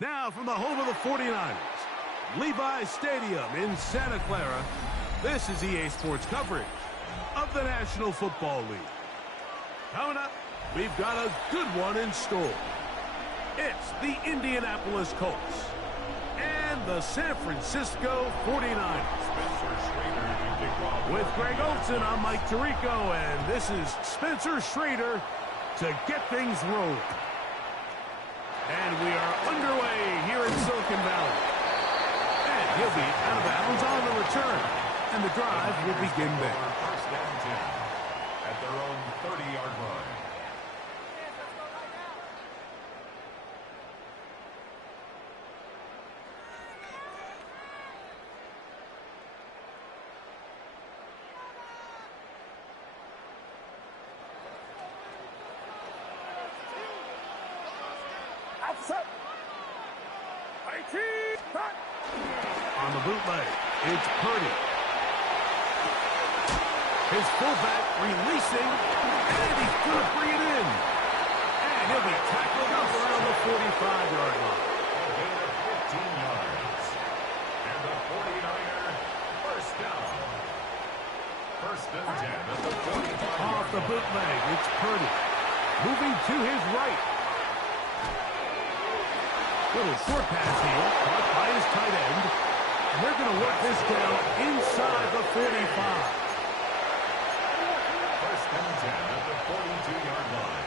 Now from the home of the 49ers, Levi's Stadium in Santa Clara, this is EA Sports coverage of the National Football League. Coming up, we've got a good one in store. It's the Indianapolis Colts and the San Francisco 49ers. With Greg Olson, I'm Mike Tirico, and this is Spencer Schrader to get things rolling. And we are underway here in Silicon Valley. And he'll be out of bounds on the return. And the drive will begin there. First down 10 at their own 30-yard line. On the bootleg, it's Purdy. His fullback releasing, and he's going to bring it in. And he'll be tackled up around the 45-yard line. 15 yards. And the 49er first down. First and 10 at the 45. Off the bootleg, it's Purdy. Moving to his right. Little short pass here, caught by his tight end. And they're going to work this down inside the 45. First and 10 at the 42-yard line.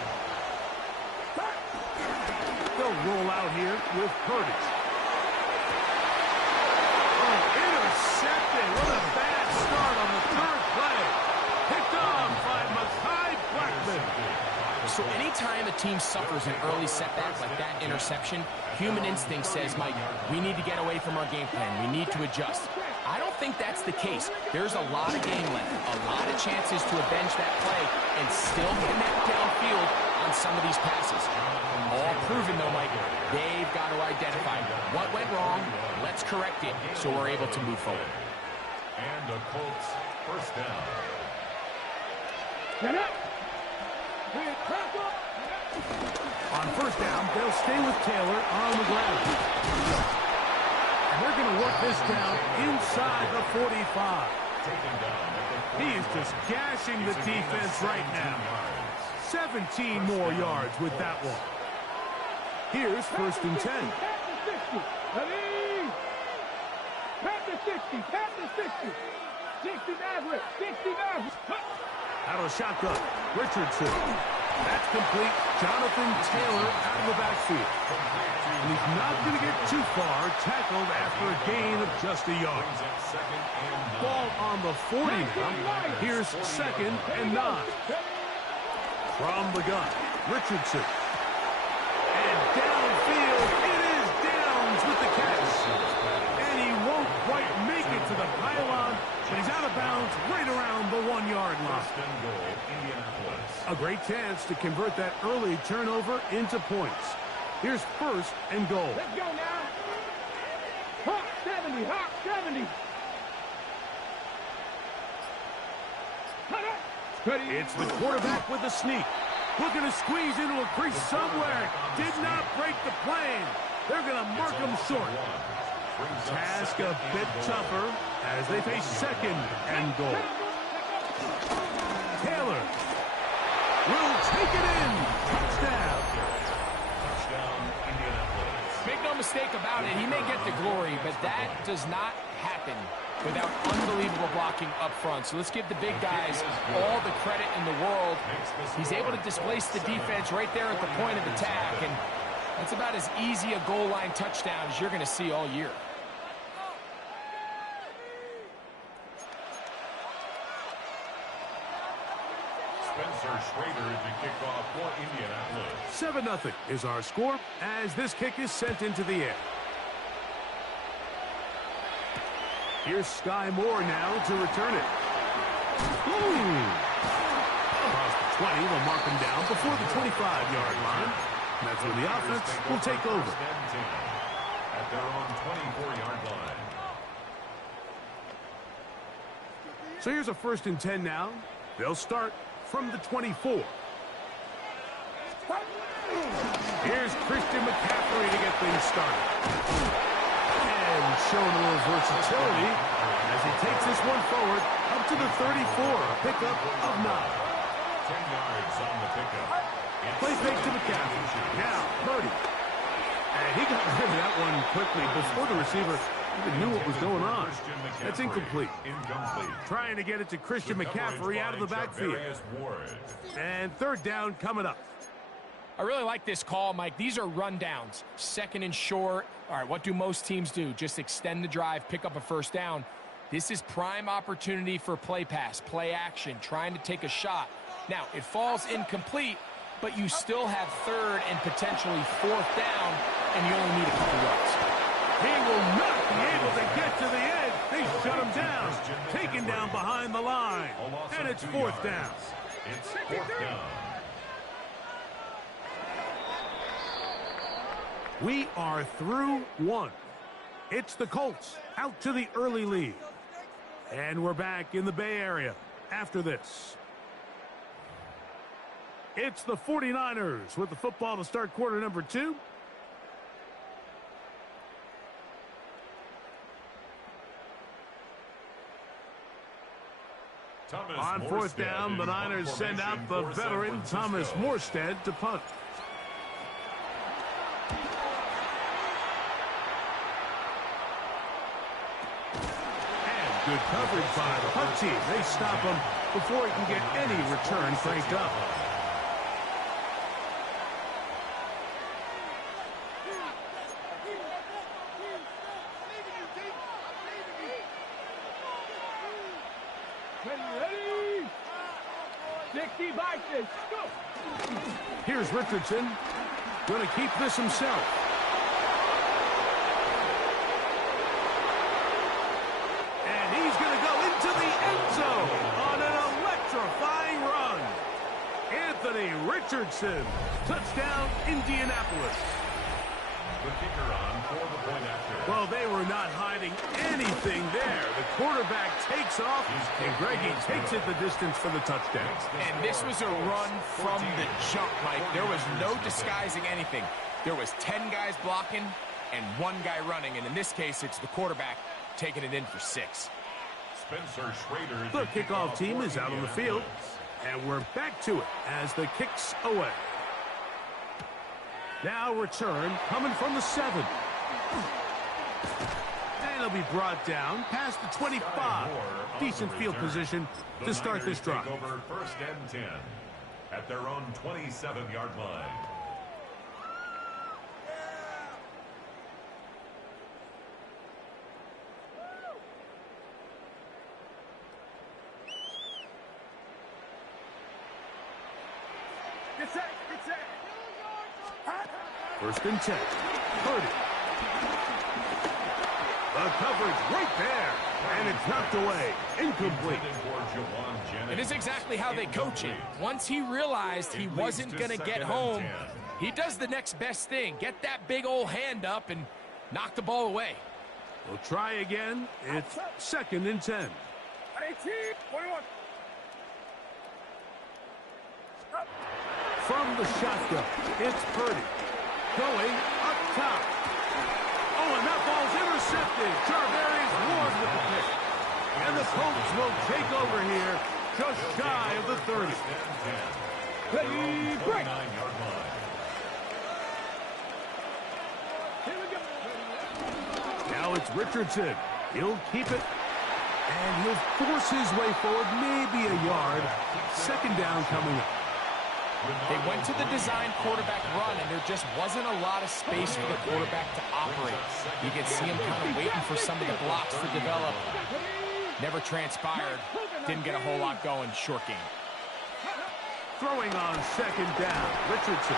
They'll roll out here with Purdy. Oh, intercepted. What a bad start on the third play. Picked off by Mekhi Blackman. So anytime a team suffers an early setback like that interception, human instinct says, Mike, we need to get away from our game plan. We need to adjust. I don't think that's the case. There's a lot of game left, a lot of chances to avenge that play and still connect downfield on some of these passes. All proven, though, Mike, they've got to identify what went wrong, let's correct it so we're able to move forward. And the Colts first down. On first down, they'll stay with Taylor on the ground. And they're going to work this down inside the 45. He is just gashing the defense right now. 17 more yards with that one. Here's first and 10. Out of shotgun, Richardson. That's complete. Jonathan Taylor out of the backfield. And he's not going to get too far, tackled after a gain of just a yard. Ball on the 40 now. Here's second and 9. From the gun, Richardson. And downfield, it is Downs with the catch. And he won't quite make it to the pylon, but he's out of of bounds right around the 1-yard line. First and goal, Indianapolis. A great chance to convert that early turnover into points. Here's first and goal. Let's go now. Hawk 70, Hawk 70. It's the quarterback with the sneak. Looking to squeeze into a crease somewhere. Did not break the plane. They're going to mark him short. Task a bit tougher as they face second and goal. Taylor will take it in. Touchdown. Touchdown, Indianapolis. Make no mistake about it, he may get the glory, but that does not happen without unbelievable blocking up front. So let's give the big guys all the credit in the world. He's able to displace the defense right there at the point of attack, and that's about as easy a goal line touchdown as you're going to see all year. Spencer Schrader to kick off for Indianapolis. 7-0 is our score as this kick is sent into the air. Here's Sky Moore now to return it. Across the 20, they'll mark him down before the 25-yard line. And that's when the offense will take over. First and 10 at their own 24-yard line. So here's a 1st and 10 now. They'll start from the 24. Here's Christian McCaffrey to get things started. And showing a little versatility as he takes this one forward up to the 34. A pickup of 9. 10 yards on the pickup. Play fake to McCaffrey. Now, Purdy. And he got rid of that one quickly before the receiver even knew what was going on. That's incomplete. Trying to get it to Christian McCaffrey out of the backfield. And 3rd down coming up. I really like this call, Mike. These are rundowns. 2nd and short. All right, what do most teams do? Just extend the drive, pick up a 1st down. This is prime opportunity for play pass, play action, trying to take a shot. Now, it falls incomplete, but you still have 3rd and potentially 4th down, and you only need a couple yards. He will not be able to get to the edge. They shut him down. Taken down behind the line. And it's 4th down. It's 4th down. We are through 1. It's the Colts out to the early lead. And we're back in the Bay Area after this. It's the 49ers with the football to start quarter number 2. On 4th down, the Niners send out the veteran Thomas Morstead to punt. Good coverage by the punt team. They stop him before he can get any return cranked up. Ready? 60 by 6. Go. Here's Richardson. Going to keep this himself. Richardson. Touchdown, Indianapolis. The kicker on for the point after. Well, they were not hiding anything there. The quarterback takes off, and Greggy takes it the distance for the touchdown. And this was a run from the jump, Mike. There was no disguising anything. There was 10 guys blocking and 1 guy running, and in this case, it's the quarterback taking it in for 6. Spencer Schrader. The kickoff team is out on the field. And we're back to it as the kick's away. Now return coming from the 7. And it'll be brought down past the 25. Decent field position to start this drive. Over 1st and 10 at their own 27-yard line. First and 10. Purdy. The coverage right there. And it's knocked away. Incomplete. It is exactly how they coach it. Once he realized he wasn't going to get home, he does the next best thing. Get that big old hand up and knock the ball away. We'll try again. It's 2nd and 10. From the shotgun, it's Purdy. Going up top. Oh, and that ball's intercepted. Charvarius Ward with the pick. And the Colts will take over here just shy of the 30. Ready, break. Now it's Richardson. He'll keep it. And he'll force his way forward, maybe a yard. 2nd down coming up. They went to the design quarterback run, and there just wasn't a lot of space for the quarterback to operate. You could see him kind of waiting for some of the blocks to develop. Never transpired. Didn't get a whole lot going. Short game. Throwing on 2nd down. Richardson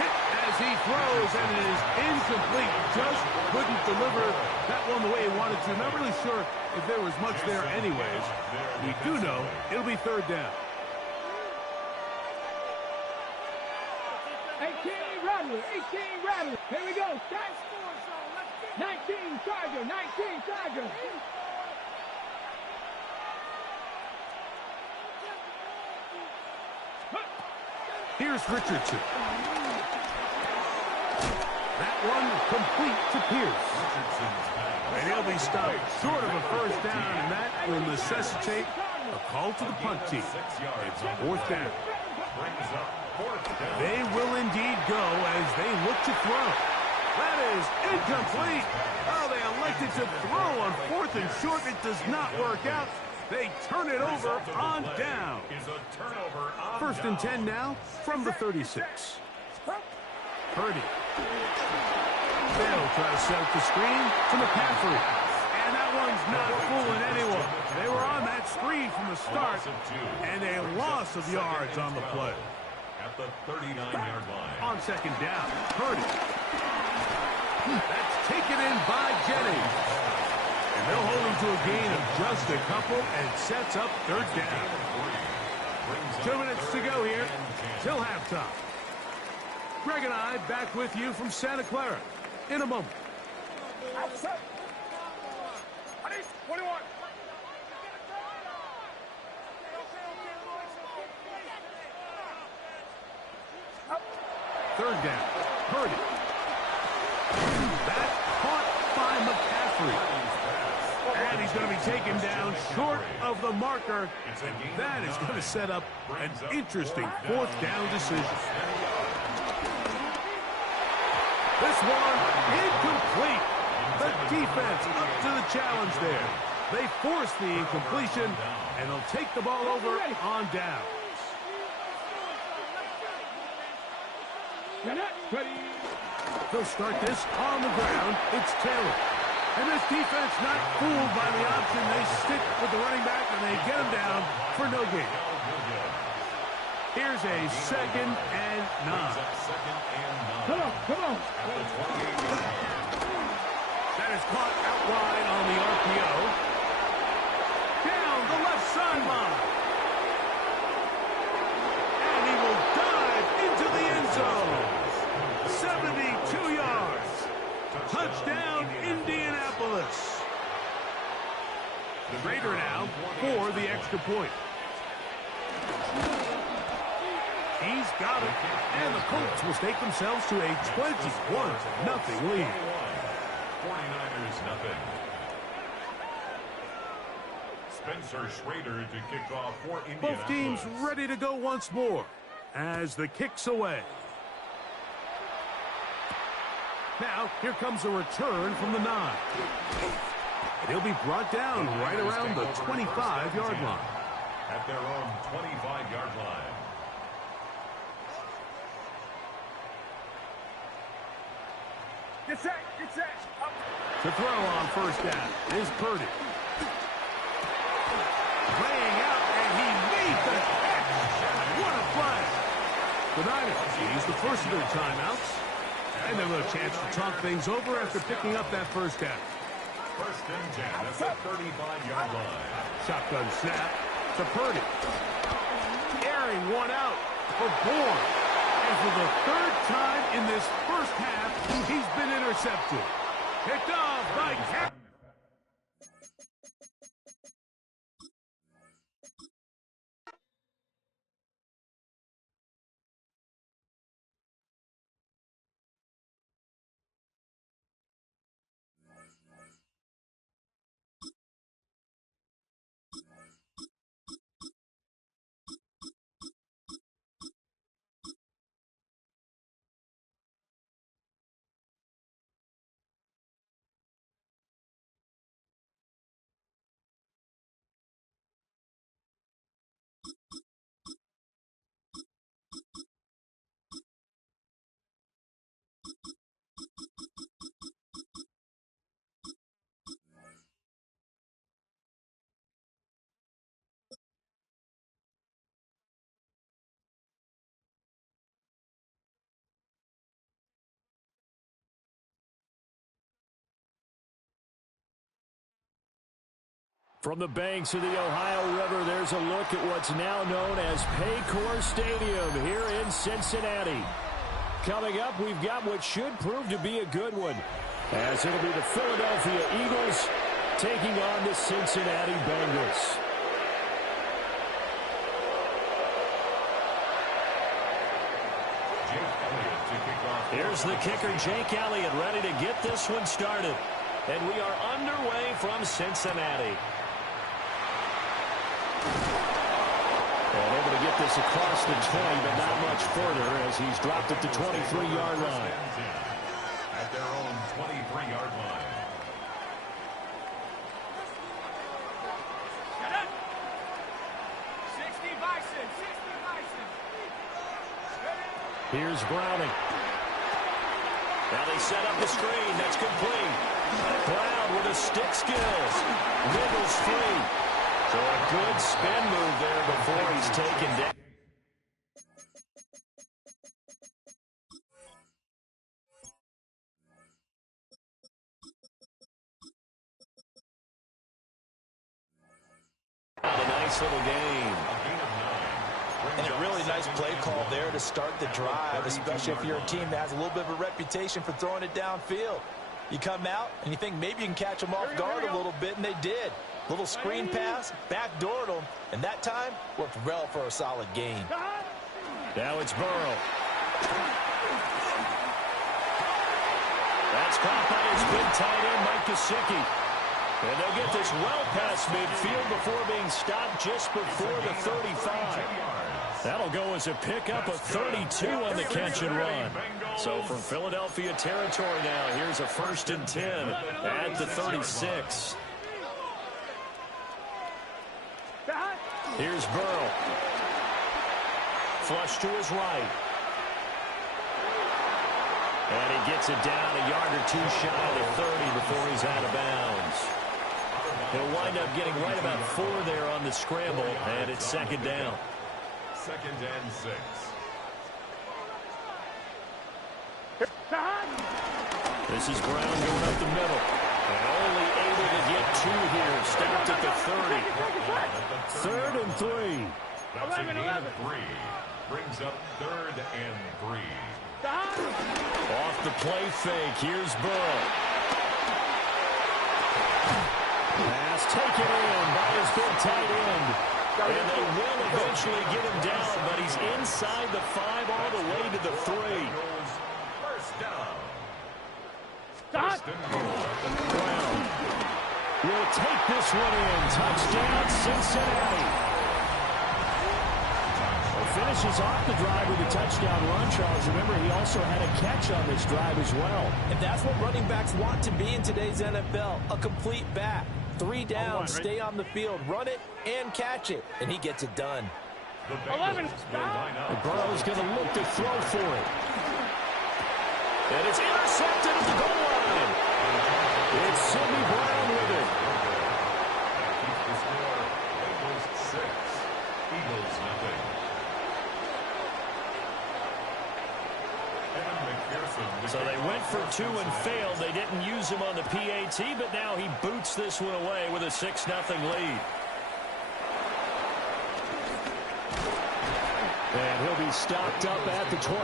hit as he throws, and it is incomplete. Just couldn't deliver that one the way he wanted to. Not really sure if there was much there anyways. We do know it'll be 3rd down. 18 Rattler, 18 Rattler. Here we go. 19 Charger, 19 Charger. Here's Richardson. That one complete to Pierce. And he'll be stopped short of a 1st down, and that will necessitate a call to the punt team. It's 4th down. They will indeed go as they look to throw. That is incomplete. Oh, they elected to throw on 4th and short. It does not work out. They turn it over on down. 1st and 10 now from the 36. Purdy. They'll try to set up the screen to McCaffrey. And that one's not fooling anyone. They were on that screen from the start, and a loss of yards on the play. At the 39-yard line. On 2nd down, Purdy. That's taken in by Jennings. And they'll hold him to a gain of just a couple and sets up 3rd down. 2 minutes to go here till halftime. Greg and I back with you from Santa Clara in a moment. Third down, Purdy. That's caught by McCaffrey. And he's going to be taken down short of the marker. That is going to set up an interesting 4th down decision. This one incomplete. The defense up to the challenge there. They force the incompletion, and they'll take the ball over on down. They'll start this on the ground. It's Taylor. And this defense not fooled by the option. They stick with the running back, and they get him down for no gain. Here's a 2nd and 9. Come on, come on. That is caught out wide on the RPO. Down the left sideline. And he will dive into the end zone. 72 yards. Touchdown, Indianapolis. Raider now for the extra point. He's got it. And the Colts will stake themselves to a 21-0 lead. 49ers nothing. Spencer Schrader to kick off for Indianapolis. Both teams ready to go once more as the kick's away. Now, here comes a return from the 9. And he'll be brought down right around the 25-yard line. At their own 25-yard line. Get set, get set. Up. To throw on 1st down is Purdy. Laying out, and he made the catch. What a play. The Niners use the first of their timeouts. And they'll have a chance to talk things over after picking up that 1st down. First and 10 at the 35-yard line. Shotgun snap to Purdy. Airing one out for Bourne. And for the third time in this first half, he's been intercepted. Picked off by Cap. From the banks of the Ohio River, there's a look at what's now known as Paycor Stadium here in Cincinnati. Coming up, we've got what should prove to be a good one, as it'll be the Philadelphia Eagles taking on the Cincinnati Bengals. Here's the kicker, Jake Elliott, ready to get this one started. And we are underway from Cincinnati. And able to get this across the 20, but not much further as he's dropped at the 23-yard line. At their own 23-yard line. Here's Browning. Now they set up the screen. That's complete. Brown with his stick skills. Wiggles free. So a good spin move there before he's taken down. A nice little game. And a really nice play call there to start the drive, especially if you're a team that has a little bit of a reputation for throwing it downfield. You come out and you think maybe you can catch them off guard a little bit, and they did. Little screen pass, backdoored them, and that time worked well for a solid gain. Now it's Burrow. That's caught by his big tight end, Mike Gesicki. And they'll get this well past midfield before being stopped just before the 35. That'll go as a pickup of 32 on the catch and run. So from Philadelphia territory now, here's a 1st and 10 at the 36. Here's Burrow. Flush to his right. And he gets it down a yard or two shy of the 30 before he's out of bounds. He'll wind up getting right about 4 there on the scramble, and it's 2nd down. 2nd and 6. This is Brown going up the middle. And only able to get 2 here. Stopped at the 30. 3rd and 3. That's a gain of 3. Brings up 3rd and 3. Off the play fake. Here's Burrow. Pass taken in by his big tight end. And they will eventually get him down, but he's inside the 5 all the way to the 3. First down. Brown will take this one in. Touchdown, Cincinnati. Finishes off the drive with a touchdown run, Charles. Remember, he also had a catch on this drive as well. And that's what running backs want to be in today's NFL, a complete back. 3 down, stay on the field, run it, and catch it. And he gets it done. And Burrow's going to look to throw for it. And it's intercepted at the goal line. It's Sidney Brown with it. Keeps the score. Bengals 6. Eagles nothing. So they went for 2 and failed. They didn't use him on the PAT, but now he boots this one away with a 6-0 lead. And he'll be stopped up at the 25. At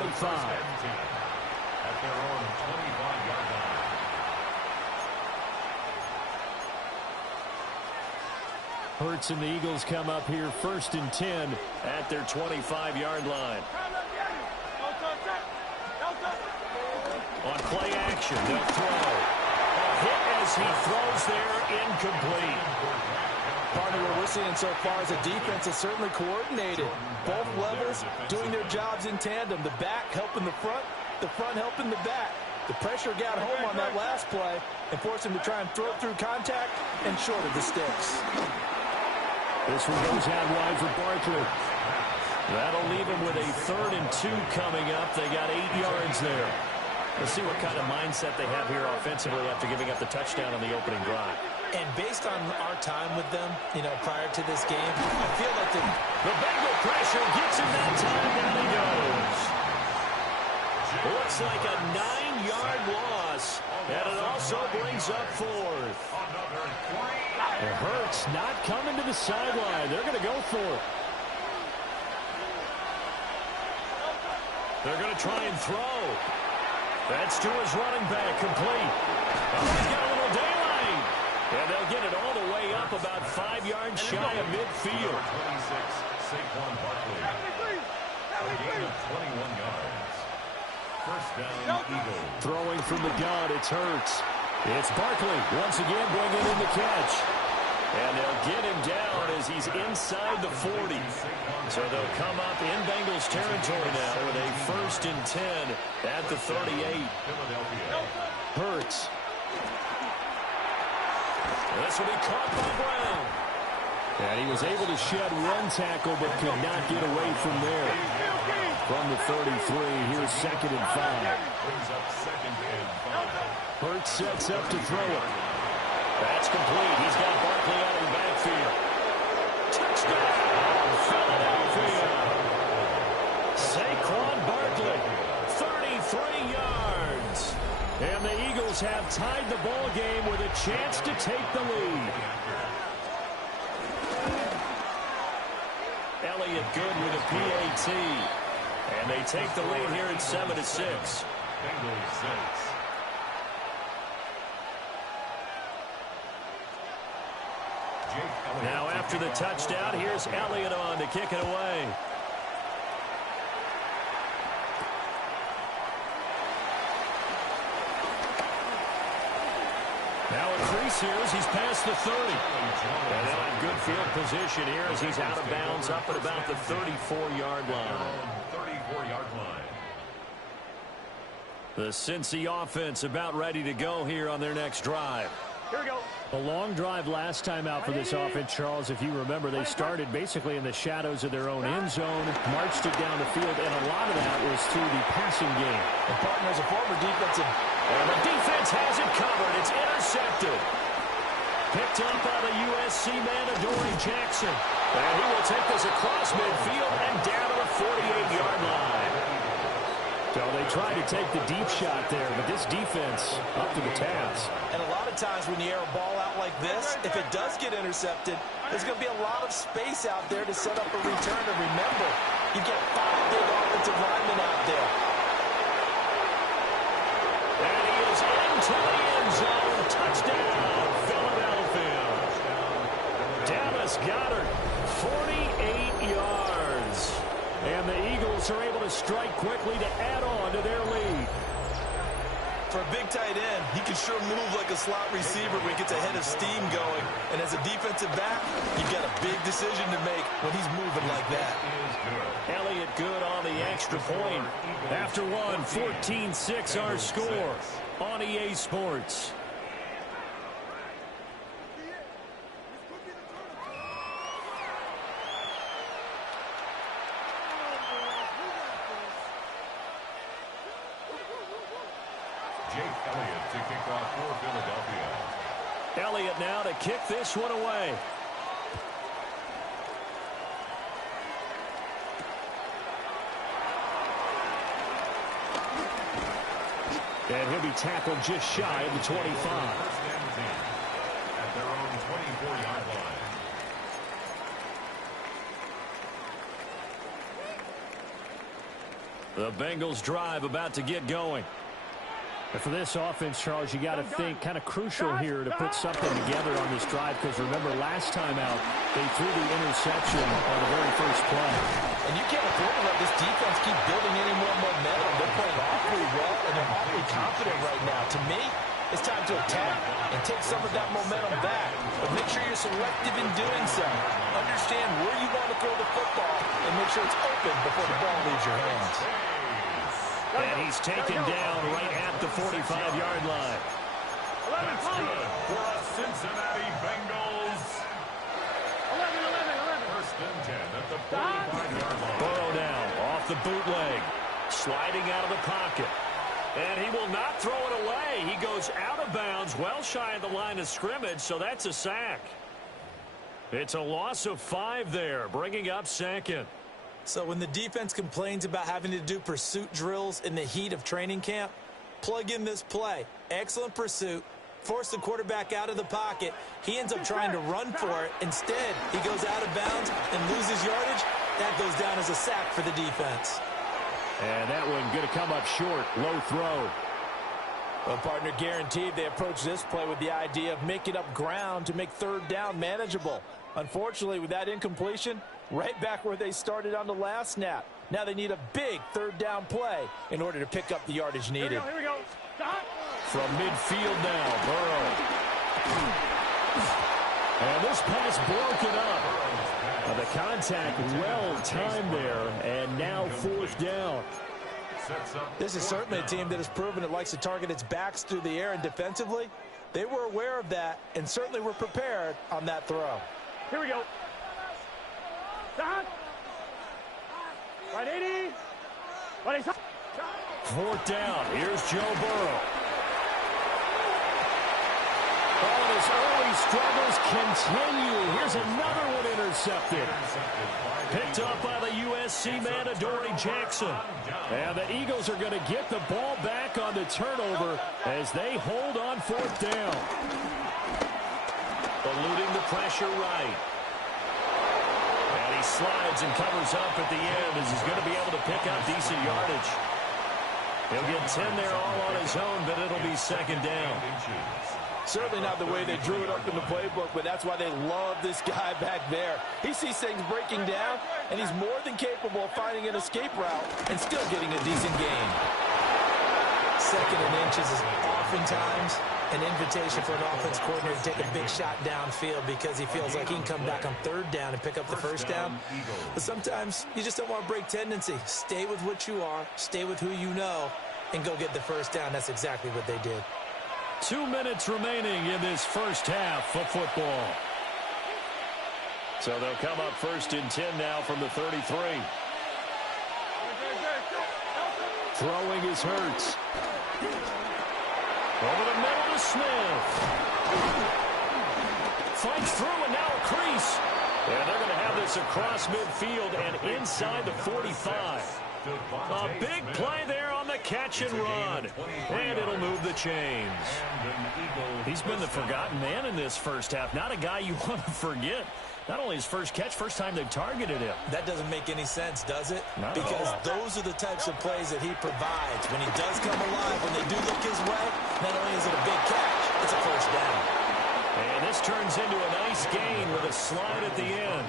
their own 25-yard line. Hurts and the Eagles come up here 1st and 10 at their 25-yard line. On play action, they'll throw. A hit as he throws there, incomplete. Part of what we're seeing so far is a defense that's certainly coordinated. Both levels doing their jobs in tandem. The back helping the front helping the back. The pressure got home on that last play and forced him to try and throw through contact and short of the sticks. This one goes out wide for Barkley. That'll leave him with a 3rd and 2 coming up. They got 8 yards there. Let's see what kind of mindset they have here offensively after giving up the touchdown on the opening drive. And based on our time with them, prior to this game, I feel like the Bengal pressure gets him that time. Down he goes. Looks like a 9-yard loss. And it also brings up 4th. It hurts not coming to the sideline. They're going to go for it. They're going to try and throw. That's to his running back, complete. Oh, he's got a little daylight. And they'll get it all the way up about 5 yards shy of midfield. 26, Saquon Barkley. A gain of 21 yards. First down, Eagles. Throwing from the gun, it's Hurts. It's Barkley once again bringing in the catch. And they'll get him down as he's inside the 40. So they'll come up in Bengals territory now with a 1st and 10 at the 38. Hurts. This will be caught by Brown. And he was able to shed one tackle but could not get away from there. From the 33, here's 2nd and 5. Hurts sets up to throw it. That's complete. He's got Barkley out of the backfield. Touchdown, Philadelphia. Saquon Barkley, 33 yards. And the Eagles have tied the ball game with a chance to take the lead. Elliott good with a PAT. And they take the lead here at 7-6. Bengals 6. Now after the touchdown, here's Elliott on to kick it away. Now a crease here as he's past the 30. And now in good field position here as he's out of bounds up at about the 34-yard line. 34-yard line. The Cincy offense about ready to go here on their next drive. Here we go. A long drive last time out for this offense, Charles. If you remember, they started basically in the shadows of their own end zone, marched it down the field, and a lot of that was through the passing game. The partner's a former defensive. And the defense has it covered. It's intercepted. Picked up by the USC man, Adoree Jackson. And he will take this across midfield and down to the 48-yard line. So they tried to take the deep shot there, but this defense up to the task. And a lot of times when you air a ball out like this, if it does get intercepted, there's going to be a lot of space out there to set up a return. And remember, you get 5 big offensive linemen out there. And he is into the end zone. Touchdown, Philadelphia. Dallas Goedert, 48 yards. And the Eagles are able to strike quickly to add on to their lead. For a big tight end, he can sure move like a slot receiver when he gets a head of steam going. And as a defensive back, you've got a big decision to make when he's moving like that. Elliott good on the extra point. After one, 14-6 our score on EA Sports. Elliott to kick off for Philadelphia. Elliott now to kick this one away. And he'll be tackled just shy of the 25. First and 10 at their own 24-yard line. The Bengals drive about to get going. And for this offense, Charles, you got to think kind of crucial here to put something together on this drive, because remember last time out they threw the interception on the very first play. And you can't afford to let this defense keep building any more momentum. They're playing awfully well, and they're awfully confident right now. To me, it's time to attack and take some of that momentum back. But make sure you're selective in doing so. Understand where you want to throw the football and make sure it's open before the ball leaves your hands. And he's taken down right at the 45-yard line. That's good for us Cincinnati Bengals. 11. First and 10 at the 45-yard line. Burrow down off the bootleg, sliding out of the pocket. And he will not throw it away. He goes out of bounds, well shy of the line of scrimmage, so that's a sack. It's a loss of 5 there, bringing up second. So when the defense complains about having to do pursuit drills in the heat of training camp, plug in this play. Excellent pursuit. Force the quarterback out of the pocket. He ends up trying to run for it. Instead, he goes out of bounds and loses yardage. That goes down as a sack for the defense. And that one going to come up short. Low throw. Well, partner, guaranteed they approach this play with the idea of making up ground to make third down manageable. Unfortunately, with that incompletion, right back where they started on the last snap. Now they need a big third down play in order to pick up the yardage needed. Here we go. Stop. From midfield now, Burrow. And this pass broken up. The contact well timed there, and now fourth down. This is certainly a team that has proven it likes to target its backs through the air, and defensively, they were aware of that and certainly were prepared on that throw. Here we go. Stop. Right 80. Right 80. Fourth down. Here's Joe Burrow. Oh, and his early struggles continue. Here's another one intercepted. Picked up by the USC man, Adoree Jackson. And the Eagles are going to get the ball back on the turnover as they hold on fourth down. Eluding the pressure right. And he slides and covers up at the end as he's going to be able to pick up decent yardage. He'll get 10 there all on his own, but it'll be second down. Certainly not the way they drew it up in the playbook, but that's why they love this guy back there. He sees things breaking down, and he's more than capable of finding an escape route and still getting a decent gain. Second and inches is oftentimes an invitation for an offense coordinator to take a big shot downfield because he feels like he can come back on third down and pick up the first down. But sometimes you just don't want to break tendency. Stay with what you are, stay with who you know, and go get the first down. That's exactly what they did. 2 minutes remaining in this first half of football. So they'll come up first and 10 now from the 33. Throwing is Hurts. Over the middle to Smith. Fights through and now a crease. And they're going to have this across midfield and inside the 45. A big play there on the catch and run. And it'll move the chains. He's been the forgotten man in this first half. Not a guy you want to forget. Not only his first catch, first time they've targeted him. That doesn't make any sense, does it? No. Because those are the types of plays that he provides. When he does come alive, when they do look his way, not only is it a big catch, it's a first down. And this turns into a nice gain with a slide at the end.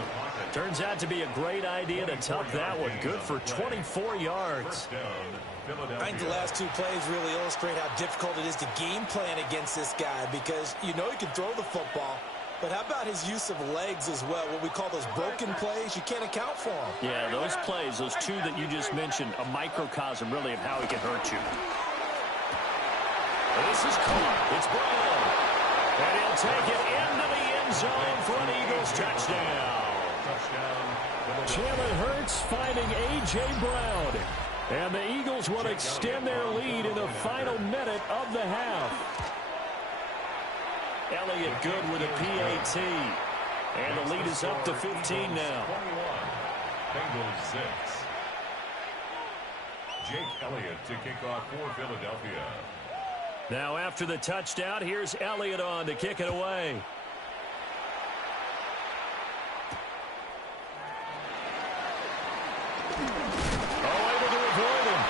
Turns out to be a great idea to tuck that one. Good for 24 yards. I think the last two plays really illustrate how difficult it is to game plan against this guy because you know he can throw the football, but how about his use of legs as well? What we call those broken plays, you can't account for them. Yeah, those plays, those two that you just mentioned, a microcosm really of how he can hurt you. This is caught. It's Brown. And he'll take it into the end zone for an Eagles touchdown. Jalen Hurts finding A.J. Brown. And the Eagles will extend their lead in the final minute of the half. Elliott good with a PAT. And the lead is up to 15 now. Bengals 6. Jake Elliott to kick off for Philadelphia. Now after the touchdown, here's Elliott on to kick it away. Able to avoid him.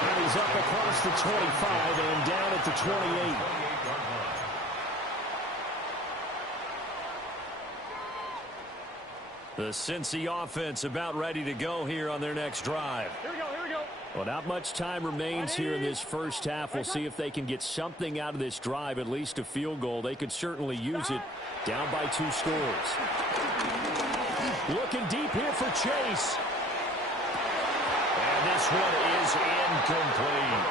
And he's up across the 25 and down at the 28. The Cincy offense about ready to go here on their next drive. Here we go, here we go. Well, not much time remains here in this first half. We'll see if they can get something out of this drive, at least a field goal. They could certainly use it. Down by 2 scores. Looking deep here for Chase. And this one is incomplete.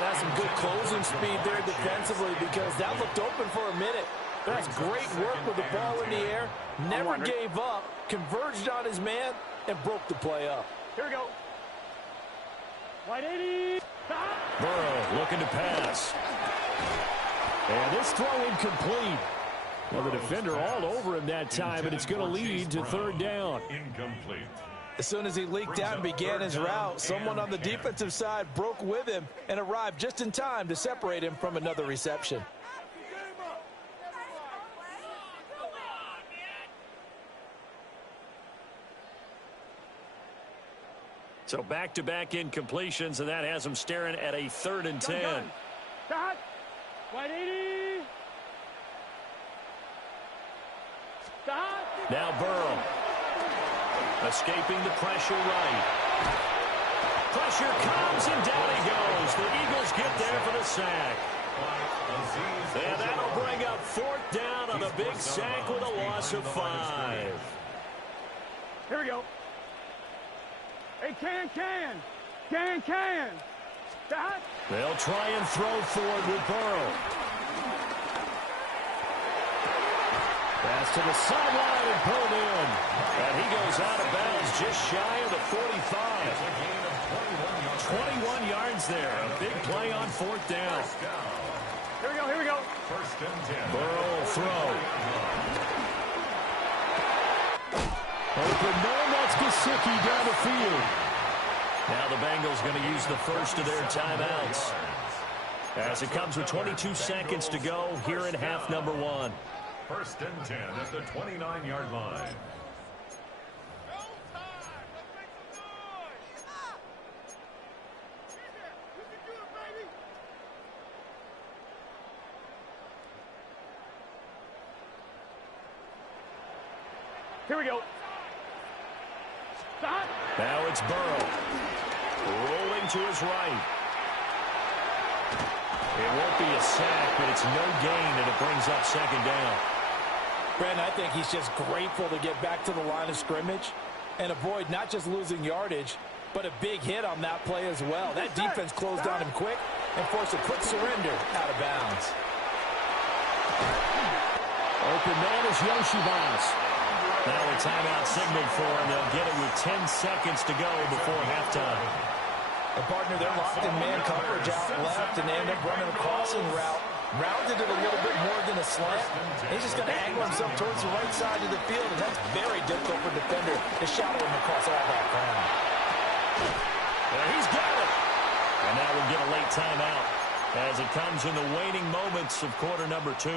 That's some good closing speed there defensively because that looked open for a minute. That's great work with the ball in the air. Never gave up, converged on his man, and broke the play up. Here we go. Wide 80. Stop. Burrow looking to pass. And this throw incomplete. Well, the defender all over him that time, and it's going to lead to third down. Incomplete. As soon as he leaked out and began his route, someone on the defensive side broke with him and arrived just in time to separate him from another reception. So back-to-back incompletions, and that has them staring at a 3rd and 10. Stop. Wide 80. Stop. Now Burrow. Escaping the pressure right. Pressure comes, and down he goes. The Eagles get there for the sack. And that'll bring up 4th down on a big sack with a loss of 5. Here we go. Hey, can. Stop. They'll try and throw forward with Burrow. Pass to the sideline and pulled in. And he goes out of bounds just shy of the 45. 21 yards there. A big play on 4th down. Here we go. First and 10. Burrow will throw. Open man, that's Gesicki down the field. Now the Bengals going to use the first of their timeouts. As it comes with 22 seconds to go here in half number 1. First and 10 at the 29-yard line. Here we go. Stop. Now it's Burrow. Rolling to his right. It won't be a sack, but it's no gain, and it brings up 2nd down. Brandon, I think he's just grateful to get back to the line of scrimmage and avoid not just losing yardage, but a big hit on that play as well. That defense closed on him quick and forced a quick surrender out of bounds. Open man is Yoshibas. Now a timeout signaled for him. They'll get it with 10 seconds to go before halftime. A partner, they're locked in man coverage out left, and they end up running a crossing route. Rounded it a little bit more than a slant. He's just going to angle himself towards the right side of the field, and that's very difficult for a defender to shadow him across all that ground. There, he's got it. And now we'll get a late timeout as it comes in the waning moments of quarter number 2.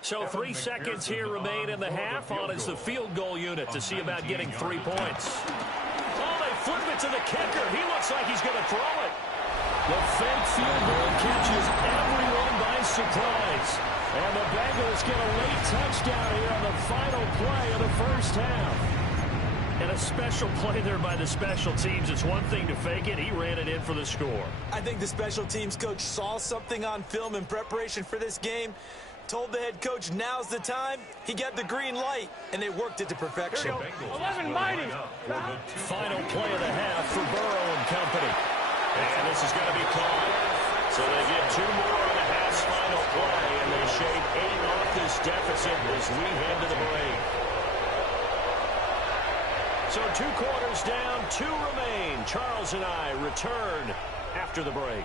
So 3 seconds here remain in the half. On is the field goal unit to see about getting 3 points. Oh, they flip it to the kicker. He looks like he's going to throw it. The fake field goal catches everyone by surprise. And the Bengals get a late touchdown here on the final play of the first half. And a special play there by the special teams. It's one thing to fake it. He ran it in for the score. I think the special teams coach saw something on film in preparation for this game. Told the head coach now's the time. He got the green light, and they worked it to perfection. 11 mighty. Final play of the half for Burrow and company. And this is going to be called. So they get 2 more on the half's final play, and they shave 8 off this deficit as we head to the break. So 2 quarters down, 2 remain. Charles and I return after the break.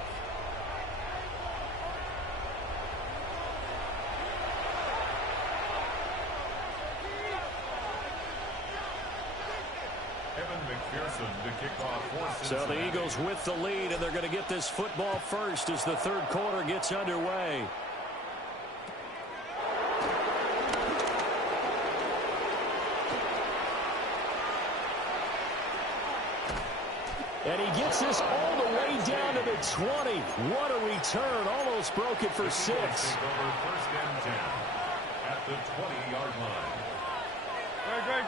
So the Eagles with the lead, and they're going to get this football first as the third quarter gets underway. And he gets this all the way down to the 20. What a return. Almost broke it for 6. First and 10 at the 20-yard line.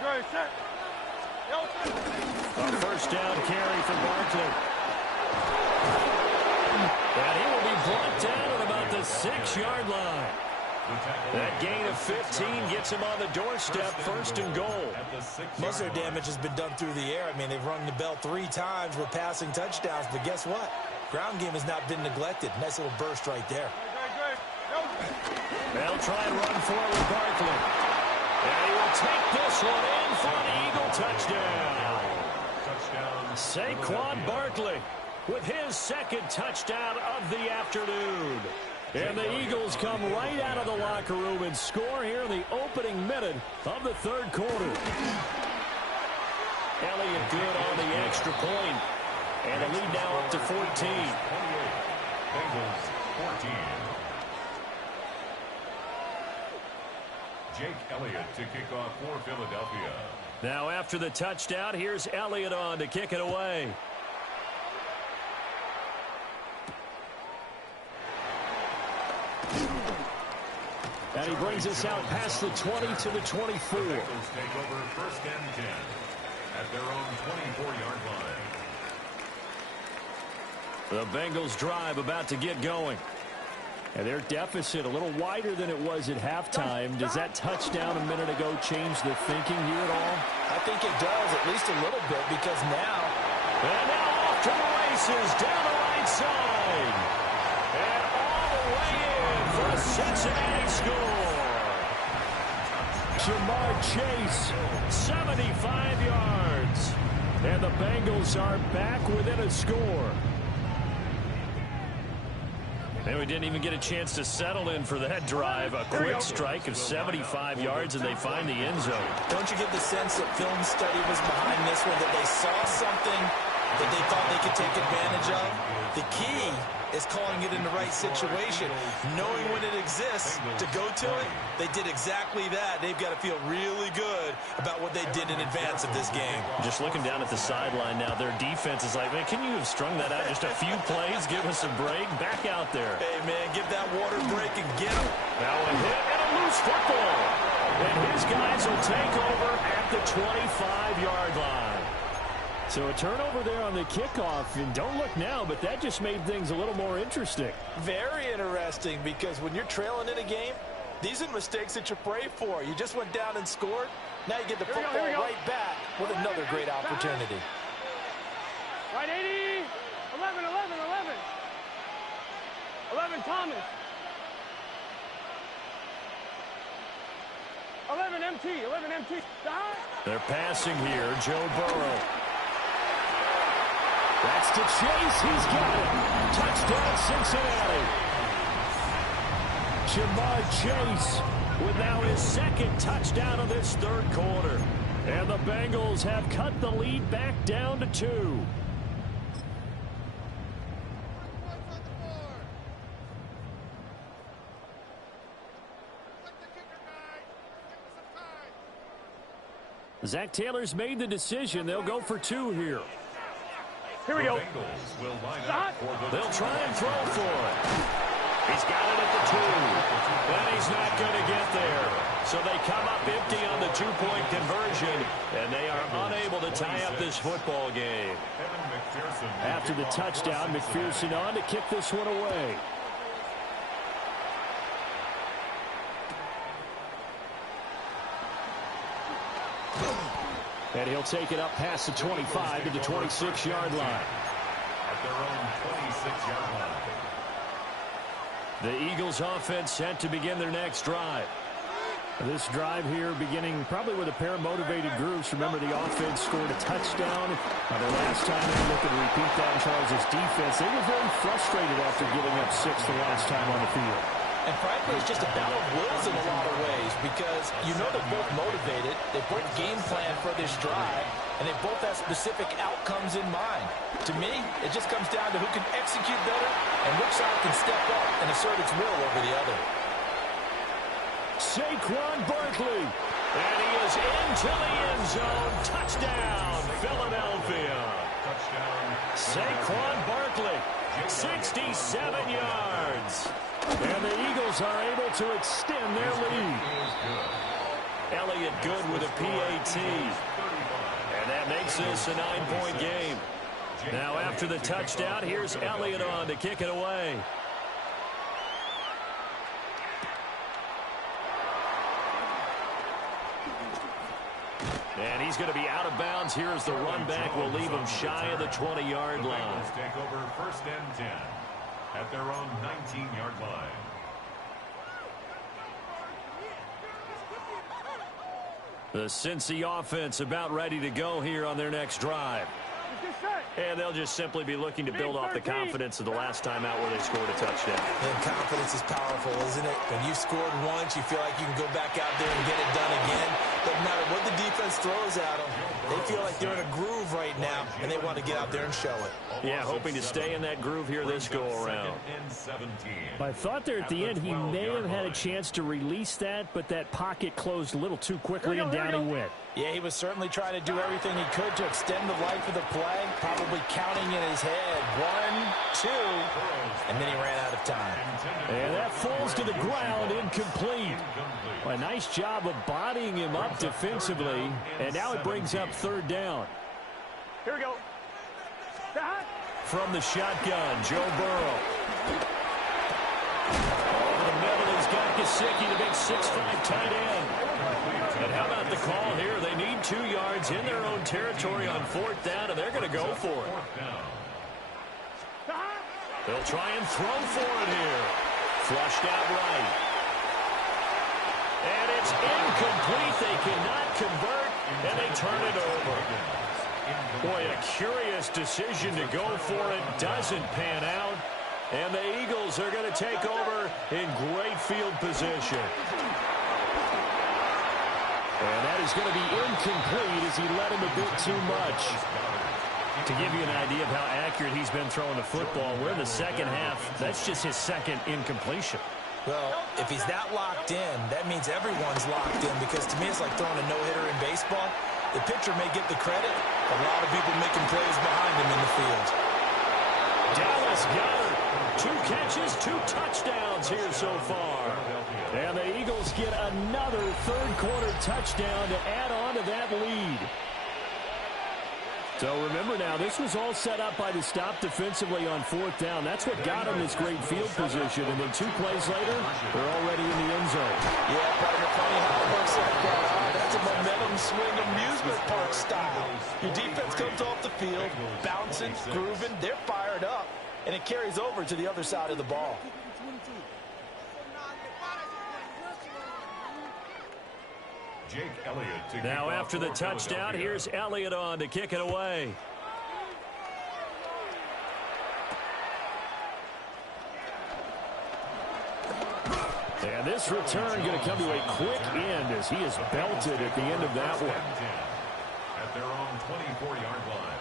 Great, set. A first down carry for Barkley. And he will be brought down at about the 6-yard line. That gain of 15 gets him on the doorstep, first and goal. Most of their damage has been done through the air. I mean, they've rung the bell 3 times with passing touchdowns, but guess what? Ground game has not been neglected. Nice little burst right there. They'll try and run forward Barkley. And he will take this one in for an Eagle touchdown. Saquon Barkley with his second touchdown of the afternoon. And the Eagles come right out of the locker room and score here in the opening minute of the third quarter. Elliott good on the extra point. And the lead now up to 14. Bengals 14. Jake Elliott to kick off for Philadelphia. Now after the touchdown, here's Elliott on to kick it away. And he brings us out past the 20 to the 24. Bengals take over first and 10 at their own 24-yard line. The Bengals drive about to get going. And their deficit a little wider than it was at halftime. Does that touchdown a minute ago change the thinking here at all? I think it does, at least a little bit, because now... And now off to the races, down the right side. And all the way in for a Cincinnati score. Jamar Chase, 75 yards. And the Bengals are back within a score. And we didn't even get a chance to settle in for that drive. A quick strike of 75 yards, and they find the end zone. Don't you get the sense that film study was behind this one, that they saw something that they thought they could take advantage of? The key is calling it in the right situation, knowing when it exists to go to it. They did exactly that. They've got to feel really good about what they did in advance of this game. Just looking down at the sideline now, their defense is like, man, can you have strung that out just a few plays? Give us a break. Back out there. Hey, man, give that water break and get them. Now a hit and a loose football. And his guys will take over at the 25-yard line. So a turnover there on the kickoff, and don't look now, but that just made things a little more interesting. Very interesting, because when you're trailing in a game, these are the mistakes that you pray for. You just went down and scored. Now you get the football right back with another great opportunity. Right, 80, 11, 11 Thomas. 11 MT. Stop. They're passing here, Joe Burrow. That's to Chase. He's got it. Touchdown, Cincinnati. Jamar Chase with now his second touchdown of this third quarter. And the Bengals have cut the lead back down to 2. Zach Taylor's made the decision. They'll go for 2 here. Here we go. They'll try and throw for it. He's got it at the 2. And he's not going to get there. So they come up empty on the 2-point conversion. And they are unable to tie up this football game. After the touchdown, McPherson on to kick this one away. And he'll take it up past the 25 to the 26-yard line. At their own 26-yard line. The Eagles offense set to begin their next drive. This drive here beginning probably with a pair of motivated groups. Remember, the offense scored a touchdown. The last time they look at repeat that in Charles' defense, they were very frustrated after giving up 6 the last time on the field. And frankly, it's just a battle of wills in a lot of ways because you know they're both motivated, they both game plan for this drive, and they both have specific outcomes in mind. To me, it just comes down to who can execute better and which side can step up and assert its will over the other. Saquon Barkley. And he is into the end zone. Touchdown, Philadelphia. Saquon Barkley, 67 yards. And the Eagles are able to extend their lead. Elliott good with a PAT. And that makes this a 9-point game. Now after the touchdown, here's Elliott on to kick it away. And he's going to be out of bounds. Here's the run back. Will leave him shy of the 20-yard line. Take over 1st and 10 at their own 19-yard line. The Cincy offense about ready to go here on their next drive. And they'll just simply be looking to build off the confidence of the last time out where they scored a touchdown. And confidence is powerful, isn't it? When you scored once, you feel like you can go back out there and get it done again. Doesn't matter what the defense throws at them. They feel like they're in a groove right now, and they want to get out there and show it. Yeah, hoping to stay in that groove here this go-around. I thought there at the end he may have had a chance to release that, but that pocket closed a little too quickly, and down he went. Yeah, he was certainly trying to do everything he could to extend the life of the play, probably counting in his head. 1, 2, and then he ran out of time. And that falls to the ground, incomplete. A nice job of bodying him up defensively, and now it brings up 3rd down. Here we go. From the shotgun, Joe Burrow. Over the middle, he's got Gesicki, the big 6'5" tight end. And how about the call here? They need 2 yards in their own territory on 4th down, and they're going to go for it. They'll try and throw for it here. Flushed out right. And it's incomplete. They cannot convert, and they turn it over. Boy, a curious decision to go for it. Doesn't pan out. And the Eagles are going to take over in great field position. And that is going to be incomplete as he led him a bit too much. To give you an idea of how accurate he's been throwing the football, we're in the second half. That's just his second incompletion. Well, if he's that locked in, that means everyone's locked in, because to me it's like throwing a no-hitter in baseball. The pitcher may get the credit, but a lot of people making plays behind him in the field. Dallas Goedert, 2 catches, 2 touchdowns here so far. And the Eagles get another 3rd quarter touchdown to add on to that lead. So remember now, this was all set up by the stop defensively on 4th down. That's what got them this great field position. And then 2 plays later, they're already in the end zone. Yeah, partner, funny how it works like that. That's a momentum swing amusement park style. Your defense comes off the field, bouncing, grooving, they're fired up, and it carries over to the other side of the ball. Now after the touchdown, here's Elliott on to kick it away. And this return going to come to a quick end as he is belted at the end of that one. At their own 24-yard line.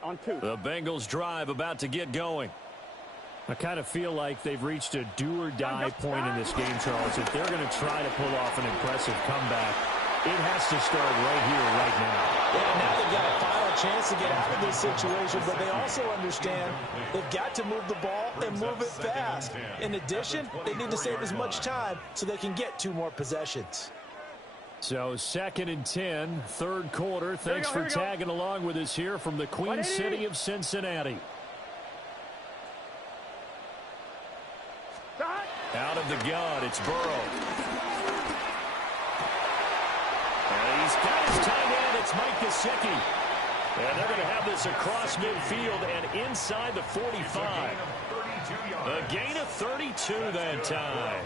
On 2. The Bengals drive about to get going. I kind of feel like they've reached a do-or-die point in this game, Charles. If they're going to try to pull off an impressive comeback, it has to start right here, right now. Yeah, now they've got a final chance to get out of this situation, but they also understand they've got to move the ball and move it fast. In addition, they need to save as much time so they can get 2 more possessions. So 2nd and 10, 3rd quarter. Thanks for tagging along with us here from the Queen City of Cincinnati. Out of the gun, it's Burrow. And he's got his tight end. It's Mike Gesicki. And they're going to have this across midfield and inside the 45. A gain of 32 that time.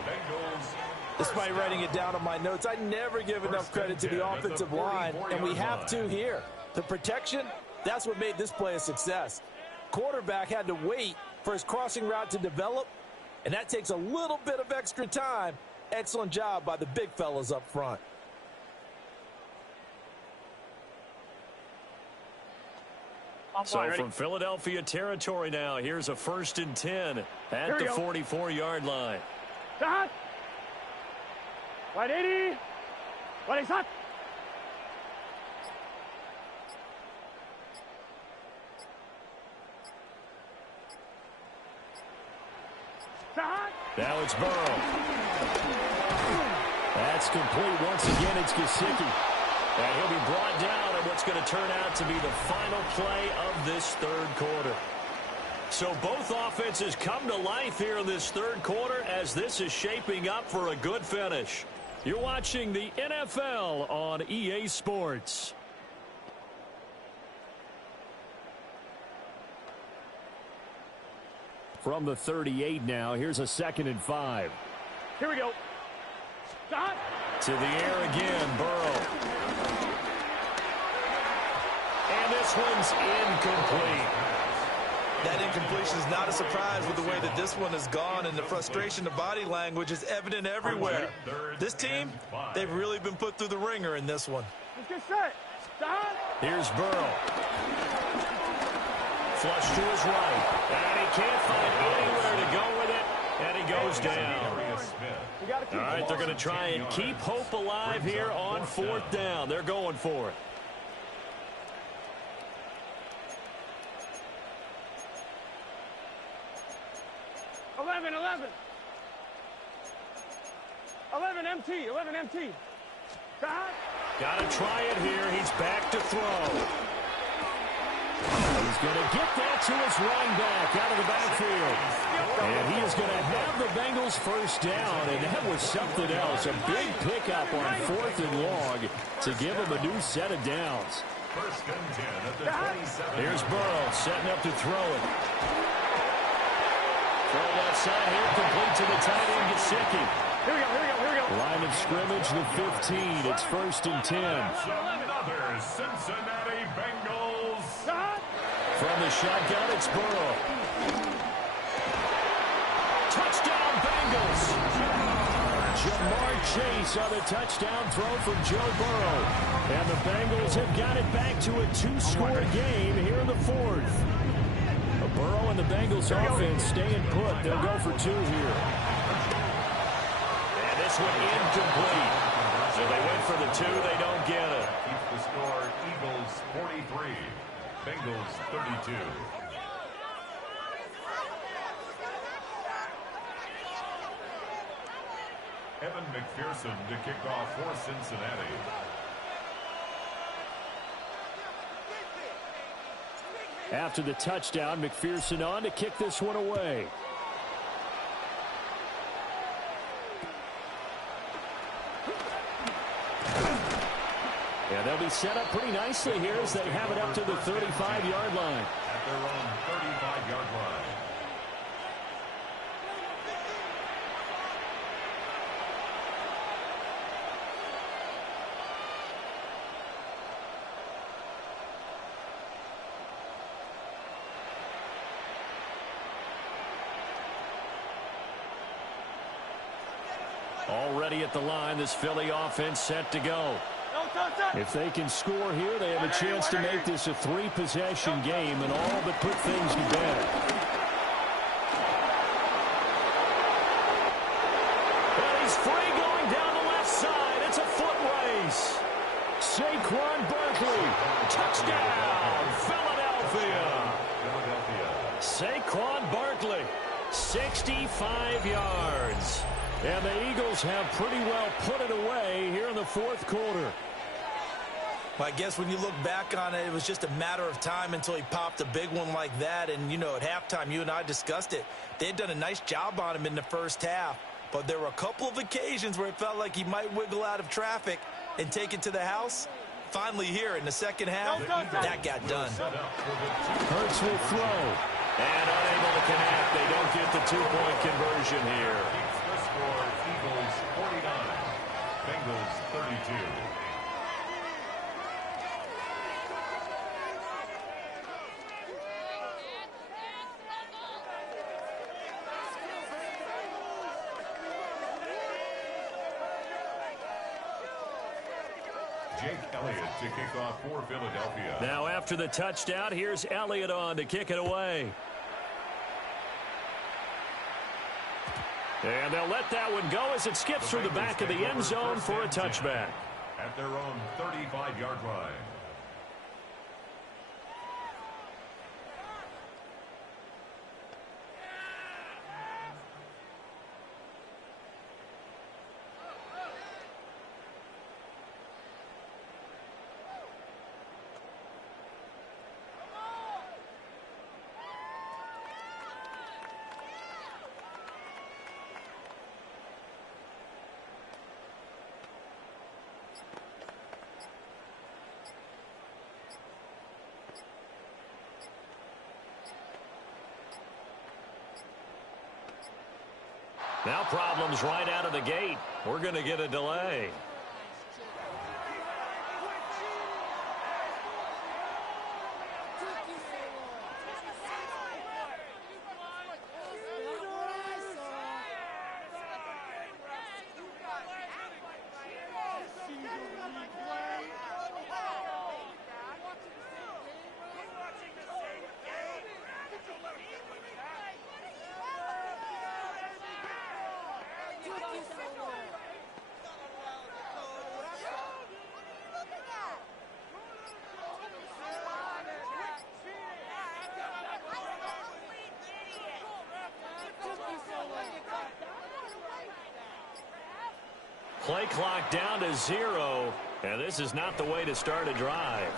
Despite writing it down on my notes, I never give enough credit to the offensive line, and we have to here. The protection, that's what made this play a success. Quarterback had to wait for his crossing route to develop, and that takes a little bit of extra time. Excellent job by the big fellas up front. So from Philadelphia territory now, here's a 1st and 10 at the 44-yard line. Start. 180. 180. Start. Now it's Burrow. That's complete. Once again, it's Gesicki. And he'll be brought down in what's going to turn out to be the final play of this third quarter. So both offenses come to life here in this third quarter as this is shaping up for a good finish. You're watching the NFL on EA Sports. From the 38 now, here's a 2nd and 5. Here we go. Stop. To the air again, Burrow. And this one's incomplete. That incompletion is not a surprise with the way that this one has gone, and the frustration, the body language is evident everywhere. This team, they've really been put through the ringer in this one. Let's get set. Stop. Here's Burrow. Flush to his right. And he can't find anywhere to go with it. And he goes down. All right, they're going to try and keep hope alive here on 4th down. They're going for it. Eleven MT. 11 MT. Stop. Got to try it here. He's back to throw. He's going to get that to his running back out of the backfield. And he is going to have the Bengals 1st down, and that was something else. A big pickup on 4th and long to give him a new set of downs. 1st and 10 at the 27. Here's Burrow setting up to throw it. Throw left side here, complete to the tight end, Gesicki. Here we go. Line of scrimmage, the 15. It's 1st and 10. Another Cincinnati Bengals. Stop. From the shotgun, it's Burrow. Touchdown, Bengals. Jamar Chase on the touchdown throw from Joe Burrow. And the Bengals have got it back to a 2-score game here in the 4th. Burrow and the Bengals offense staying put. They'll go for 2 here. And this one incomplete. So they went for the 2. They don't get it. Keeps the score Eagles 43. Bengals 32. Evan McPherson to kick off for Cincinnati. After the touchdown, McPherson on to kick this one away. And they'll be set up pretty nicely here as they have it up to the 35-yard line. At their own 35-yard line. Already at the line, this Philly offense set to go. If they can score here, they have a chance to make this a 3-possession game and all but put things to bed. And he's free going down the left side. It's a foot race. Saquon Barkley. Touchdown, Philadelphia. Saquon Barkley, 65 yards. And the Eagles have pretty well put it away here in the 4th quarter. Well, I guess when you look back on it, it was just a matter of time until he popped a big one like that. And, you know, at halftime, you and I discussed it. They had done a nice job on him in the first half. But there were a couple of occasions where it felt like he might wiggle out of traffic and take it to the house. Finally here in the second half, that got done. Hurts will throw. And unable to connect. They don't get the two-point conversion here. The score, Eagles 49, Bengals 32. Jake Elliott to kick off for Philadelphia. Now after the touchdown, here's Elliott on to kick it away. And they'll let that one go as it skips through the back of the end zone for a touchback. At their own 35-yard line. Now problems right out of the gate. We're going to get a delay. Play clock down to 0, and this is not the way to start a drive.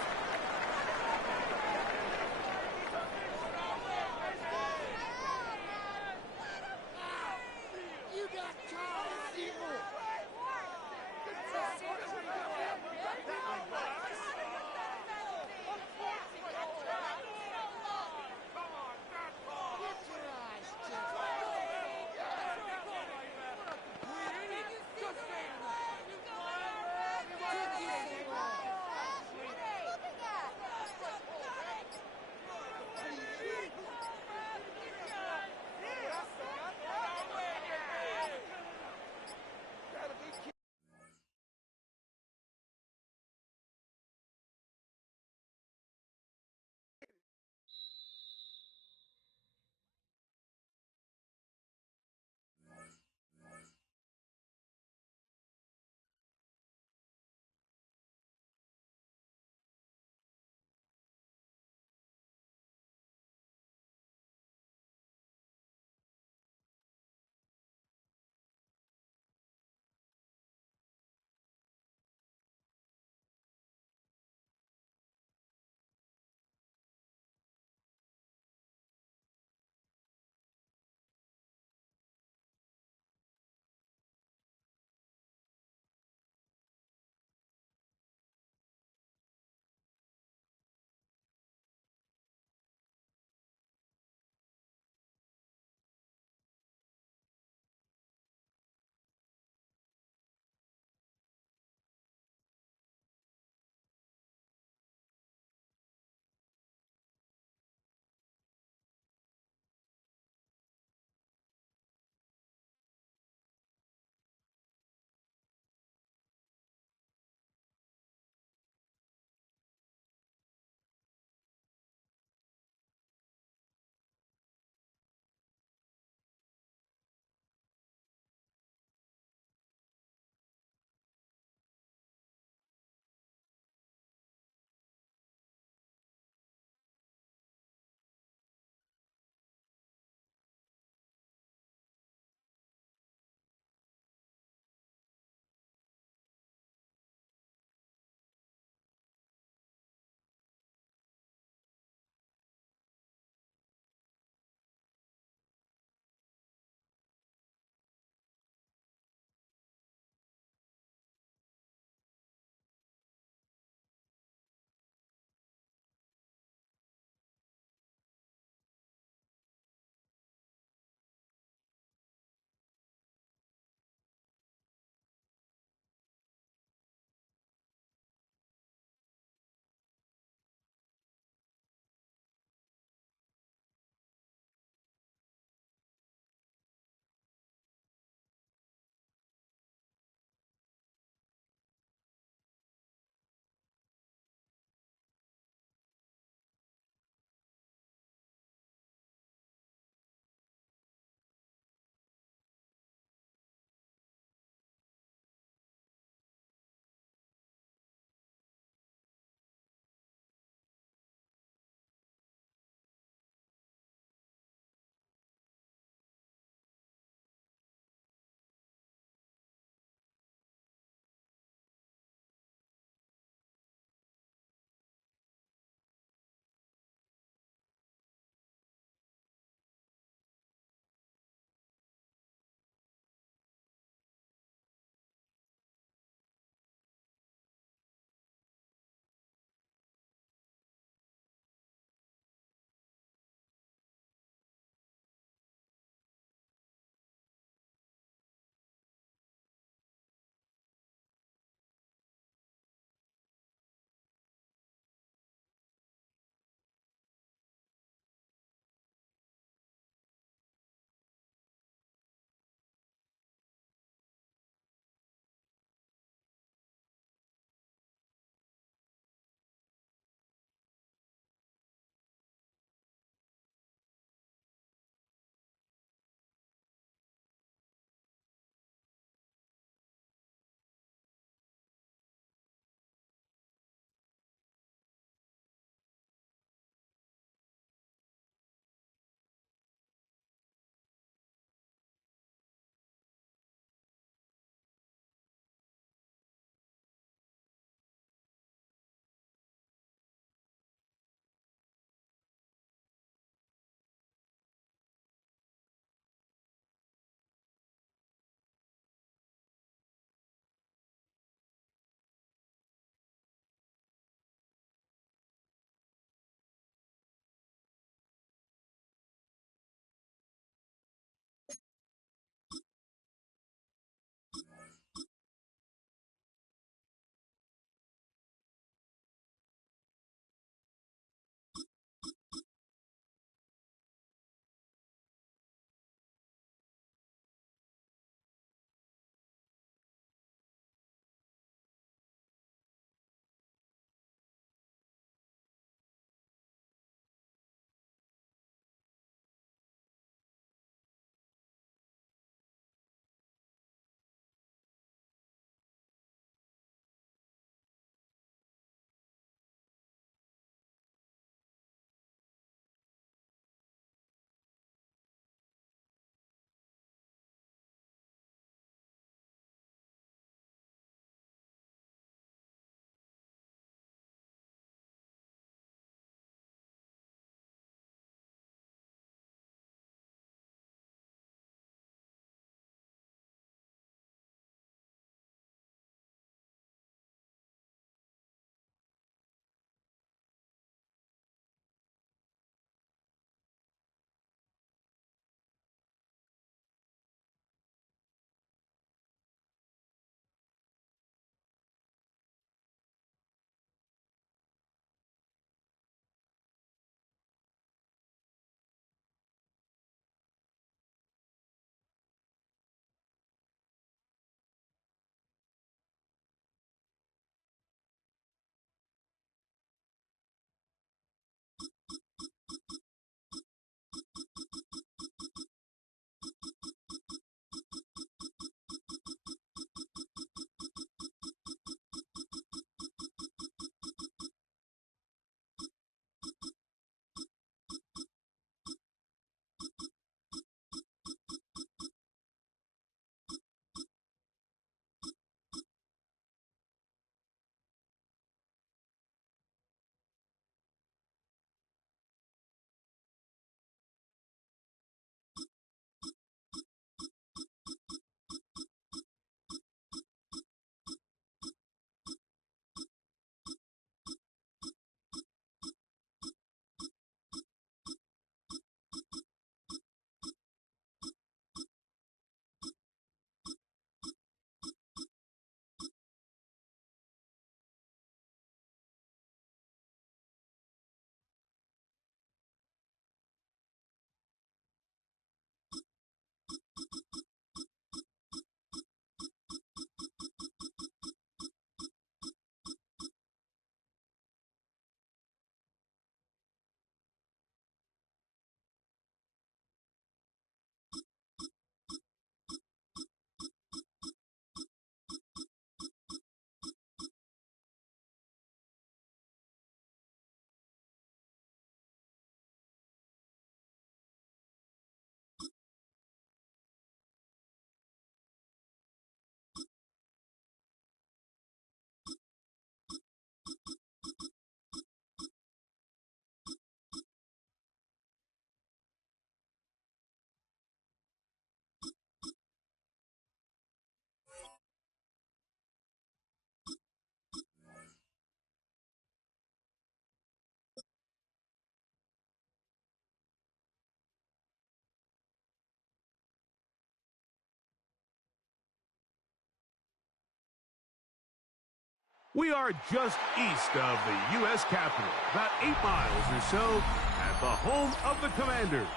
We are just east of the U.S. Capitol, about 8 miles or so, at the home of the Commanders,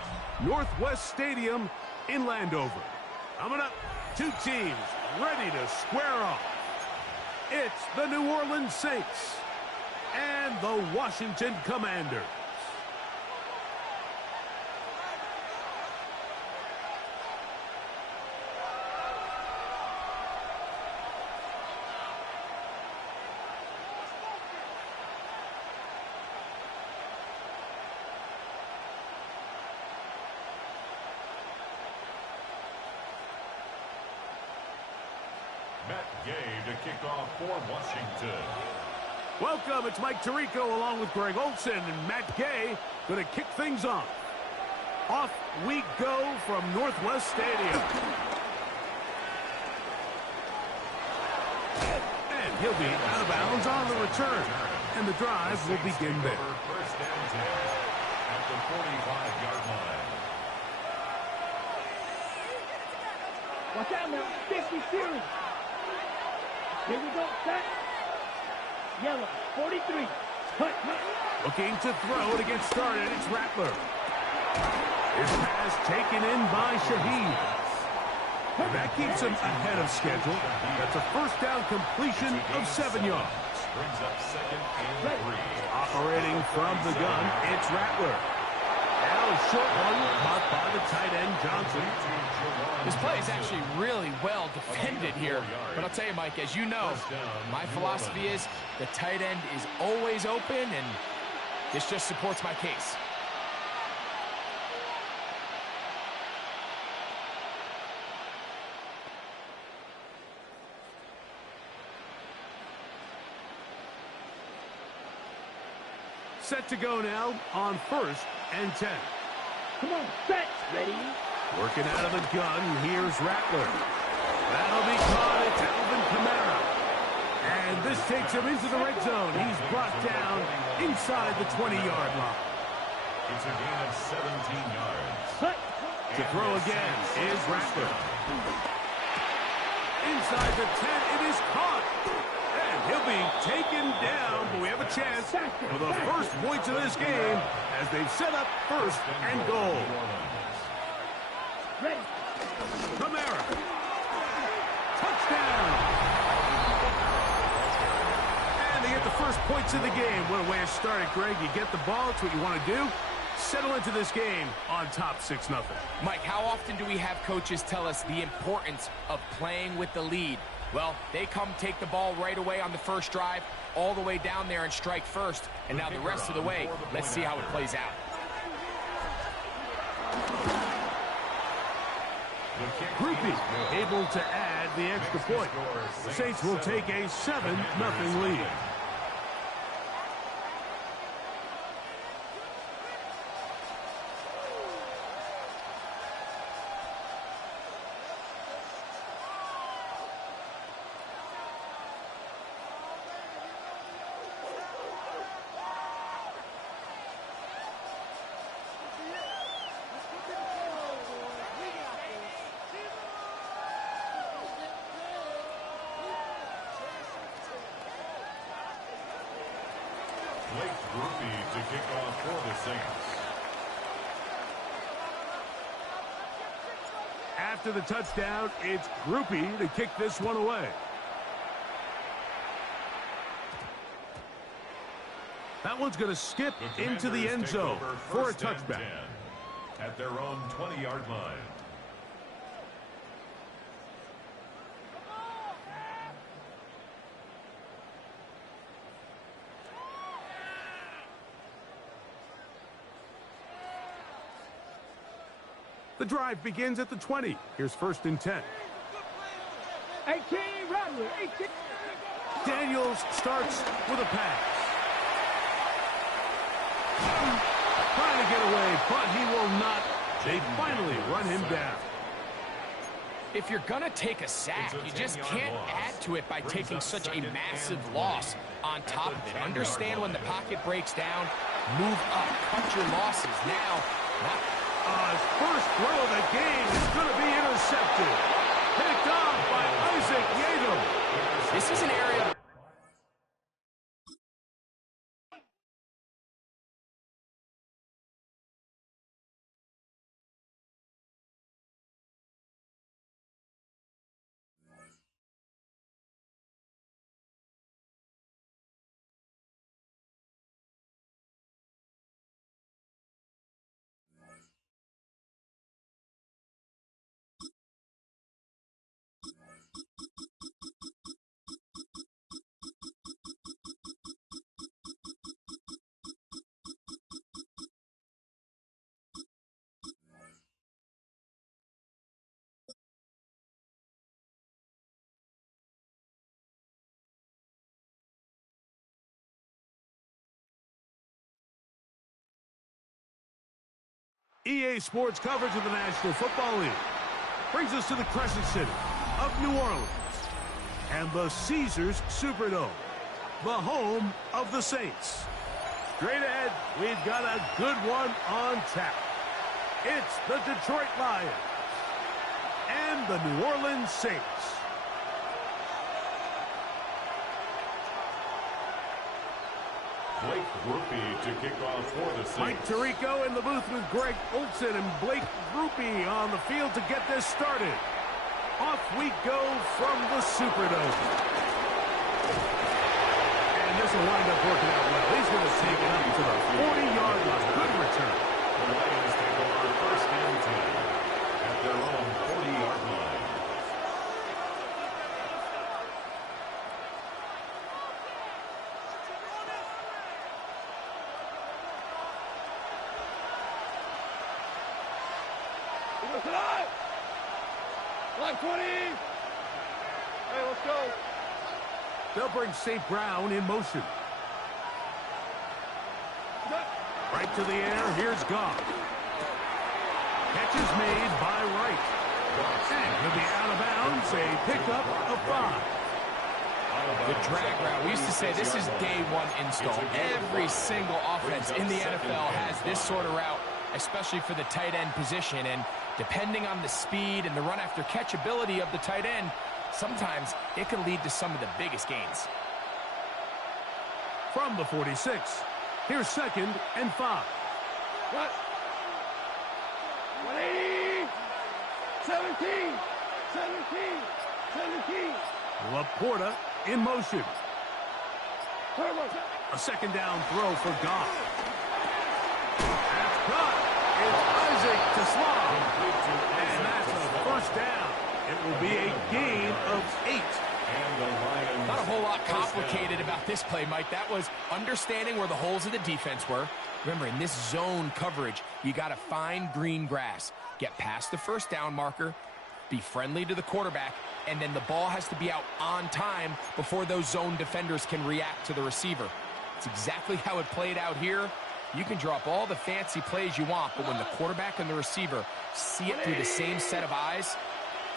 Northwest Stadium in Landover. Coming up, two teams ready to square off. It's the New Orleans Saints and the Washington Commanders. To kick off for Washington. Welcome, it's Mike Tirico along with Greg Olson and Matt Gay going to kick things off. Off we go from Northwest Stadium. And he'll be out of bounds on the return. And the drive will begin there. First down 10 at the 45-yard line. Watch out now. 50 series. Here we go, set. Yellow, 43. Cut. Looking to throw to get started, it's Rattler. His pass taken in by Shaheed. And that keeps him ahead of schedule. That's a first down completion of 7 yards. Brings up second and 3. Operating from the gun, it's Rattler. Now a short one caught by the tight end Johnson. This play is actually really well defended here. But I'll tell you, Mike, as you know, my philosophy is the tight end is always open, and this just supports my case. Set to go now on 1st and 10. Come on, set. Ready? Working out of the gun, here's Rattler. That'll be caught. It's Alvin Kamara. And this takes him into the red zone. He's brought down inside the 20-yard line. It's a gain of 17 yards. Cut. To throw again is Rattler. Inside the 10, it is caught. And he'll be taken down, but we have a chance for the first points of this game as they've set up 1st and goal. Ready. Kamara. Touchdown. And they get the first points of the game. What a way to start it, Greg. You get the ball. It's what you want to do. Settle into this game on top 6-0. Mike, how often do we have coaches tell us the importance of playing with the lead? Well, they come take the ball right away on the first drive, all the way down there and strike first. And now the rest of the way, let's see how it plays out. Groupie able to add the extra point. The Saints will take a 7-0 lead. Groupie to kick off for the Saints. After the touchdown, it's Groupie to kick this one away. That one's going to skip into the end zone for a touchback. At their own 20-yard line. The drive begins at the 20. Here's 1st and 10. 18, Rattler, 18. Daniels starts with a pass. Trying to get away, but he will not. They finally run him down. If you're going to take a sack, you just can't add to it by taking such a massive loss on top of it. Understand when the pocket breaks down, move up, cut your losses. Now, his first throw of the game is going to be intercepted. Picked off by Isaac Yato. this is an area EA Sports coverage of the National Football League brings us to the Crescent City of New Orleans and the Caesars Superdome, the home of the Saints. Straight ahead, we've got a good one on tap. It's the Detroit Lions and the New Orleans Saints. Blake Grupe to kick off for the Saints. Mike Tirico in the booth with Greg Olsen and Blake Grupe on the field to get this started. Off we go from the Superdome. And this will wind up working out well. He's going to take it up to the 40-yard line. Good return. The Lions take over first and 10 at their own 40-yard line. Line 20. Hey, let's go. They'll bring St. Brown in motion. Right to the air. Here's Goff. Catch is made by Wright. And he'll be out of bounds. A pickup of 5. The drag route. We used to say this is day one install. Every single offense in the NFL has this sort of route, especially for the tight end position. And depending on the speed and the run after catch ability of the tight end, sometimes it can lead to some of the biggest gains. From the 46, here's 2nd and 5. What? 180. 17. 17. Laporta in motion. Turbo. A 2nd down throw for Goff. That's caught. It's Isaac to Slav. And that's a 1st down. It will be a gain of 8. And the Lions. Not a whole lot complicated about this play, Mike. That was understanding where the holes of the defense were. Remember, in this zone coverage, you got to find green grass. Get past the 1st down marker, be friendly to the quarterback, and then the ball has to be out on time before those zone defenders can react to the receiver. It's exactly how it played out here. You can draw up all the fancy plays you want, but when the quarterback and the receiver see it through the same set of eyes,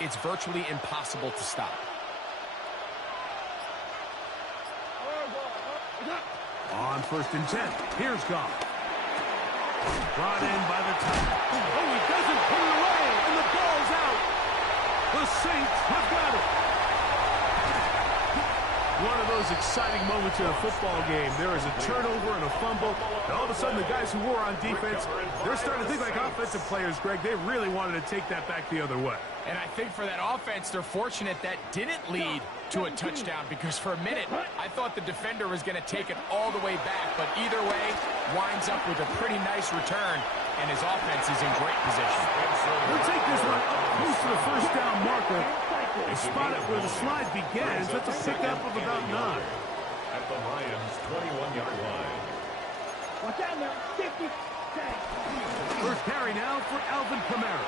it's virtually impossible to stop. On 1st and 10, here's Goff. Brought in by the top. Oh, he doesn't put it away, and the ball's out. The Saints have got it. One of those exciting moments in a football game. There is a turnover and a fumble, and all of a sudden the guys who were on defense, they're starting to think like offensive players, Greg. They really wanted to take that back the other way. And I think for that offense, they're fortunate that didn't lead to a touchdown, because for a minute, I thought the defender was going to take it all the way back. But either way, winds up with a pretty nice return, and his offense is in great position. We'll take this one up close to the 1st down marker. They spot it where the slide begins. That's a pickup of about 9. At the Lions' 21-yard line. Watch out now. 50. 1st carry now for Alvin Kamara.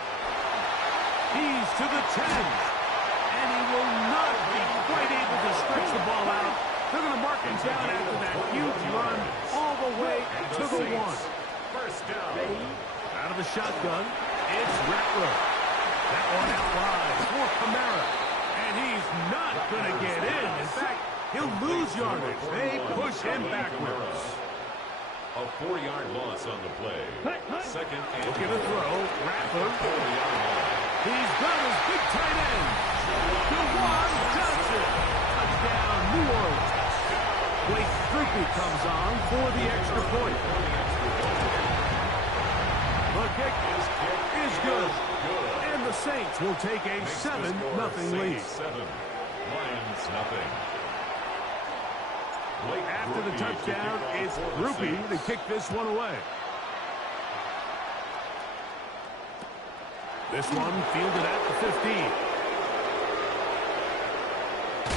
He's to the 10. And he will not be quite able to stretch the ball out. They're going to mark him down after that huge run all the way to the 1. 1st down. Out of the shotgun, it's Rattler. That one out wide for Kamara. And he's not going to get in. In fact, he'll lose yardage. They push him backwards. A 4-yard loss on the play. 2nd and Look at the throw. Rattler. 40-yard line. He's got his big tight end. Dewan Johnson. Touchdown, New Orleans. Blake Grupe comes on for the extra point. The kick is good. And the Saints will take a 7-0 lead. 7. Lions nothing. After the touchdown, it's Grupe to kick this one away. This one fielded at the 15.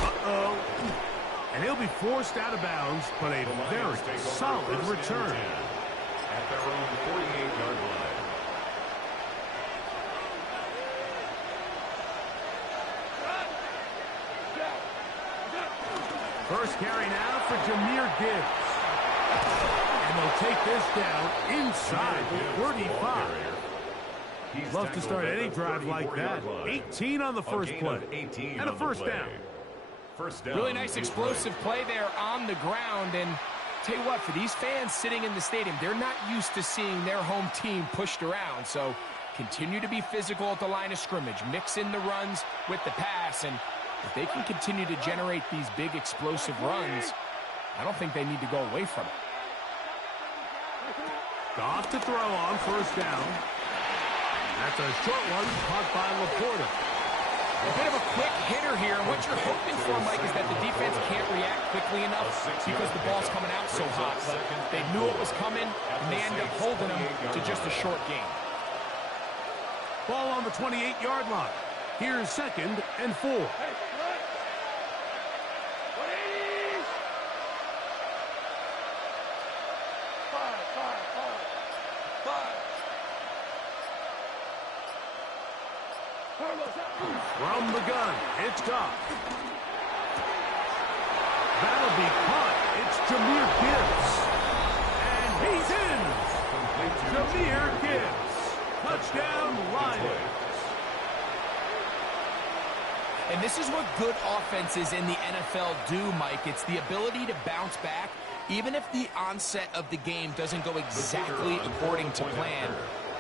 Uh-oh. And he'll be forced out of bounds, but a very solid return. At their own 48-yard line. First carry now for Jahmyr Gibbs. And they'll take this down inside the 35. Love to start any drive like that. 18 on the first play. And a first down. Really nice explosive play there on the ground. And tell you what, for these fans sitting in the stadium, they're not used to seeing their home team pushed around. So continue to be physical at the line of scrimmage. Mix in the runs with the pass. And if they can continue to generate these big explosive runs, I don't think they need to go away from it. Off to throw on first down. That's a short one caught by Laporta. A bit of a quick hitter here. What you're hoping for, Mike, is that the defense can't react quickly enough because the ball's coming out so hot. But they knew it was coming, and they end up holding them to just a short gain. Ball on the 28-yard line. Here's 2nd and 4. From the gun, it's Goff. That'll be caught. It's Jahmyr Gibbs. And he's in. Jahmyr Gibbs. Touchdown, Lions. And this is what good offenses in the NFL do, Mike. It's the ability to bounce back, even if the onset of the game doesn't go exactly according to plan.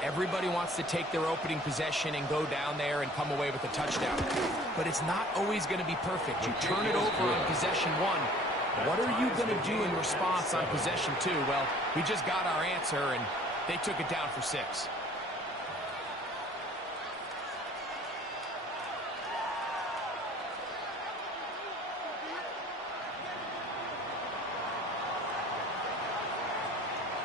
Everybody wants to take their opening possession and go down there and come away with a touchdown. But it's not always going to be perfect. You turn it over on possession 1. What are you going to do in response on possession 2? Well, we just got our answer, and they took it down for 6.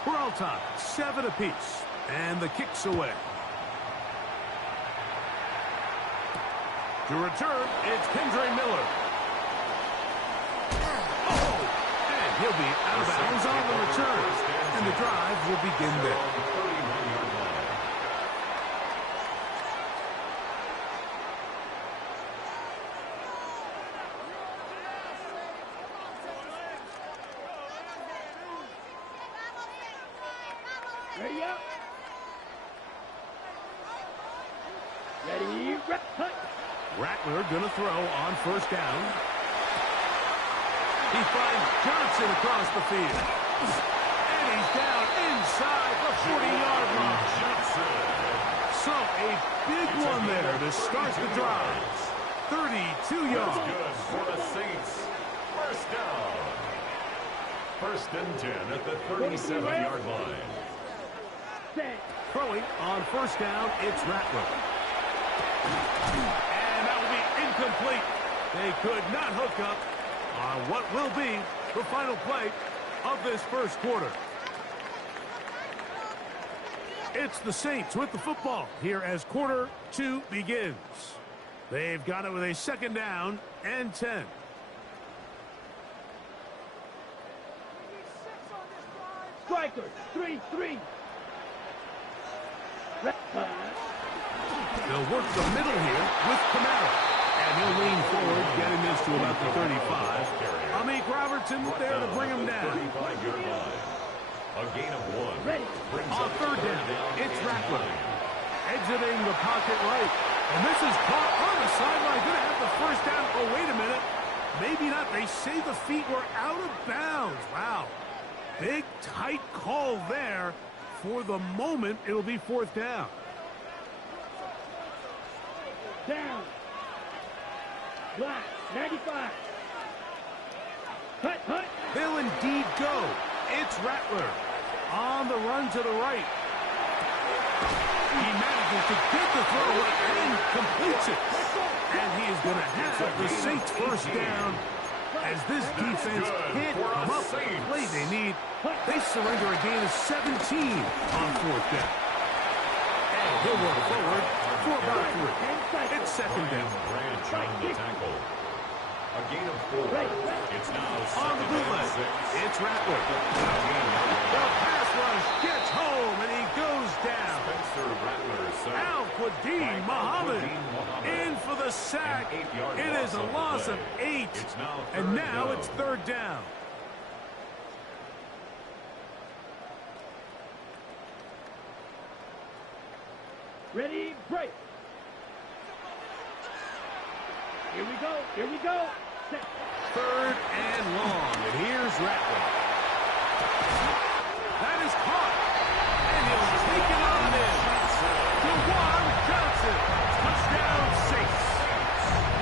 We're all tied, 7 apiece. And the kick's away. To return, it's Kendre Miller. Oh! And he'll be out of bounds on the return. And the drive will begin there. Ready up. Ready, hunt. Rattler gonna throw on first down. He finds Johnson across the field. And he's down inside the 40-yard line. So a big one there to start the drive. 32 yards. Good for the Saints. First down. 1st and 10 at the 37-yard line. Throwing on first down, it's Rattler. And that will be incomplete. They could not hook up on what will be the final play of this first quarter. It's the Saints with the football here as quarter 2 begins. They've got it with a 2nd down and 10. Strikers, 3-3. They'll work the middle here with Kamara. And he'll lean forward, getting this to about the 35. Amik Robertson there to bring him down. A gain of 1. On 3rd down, it's Rattler. Exiting the pocket right. And this is caught on the sideline. Going to have the first down. Oh, wait a minute. Maybe not. They say the feet were out of bounds. Wow. Big, tight call there. For the moment, it'll be 4th down. Down. Black, 95. Hut. They'll indeed go. It's Rattler on the run to the right. He manages to get the throw and completes it. And he is going to have the Saints first down as this defense can't come up with the play they need. They surrender a gain of 17 on 4th down. And he'll work forward for about 3. It's 2nd down. Branch on the tackle. A gain of 4. It's now On the bootleg, it's Rattler. The pass rush gets home, and he goes down. Al-Quadin Muhammad in for the sack. It is a loss of 8, and now it's 3rd down. Ready, break. Here we go. Here we go. Set. 3rd and long. And here's Rattler. That is caught. And he'll take it on in. DeJuan Johnson. Touchdown, Saints.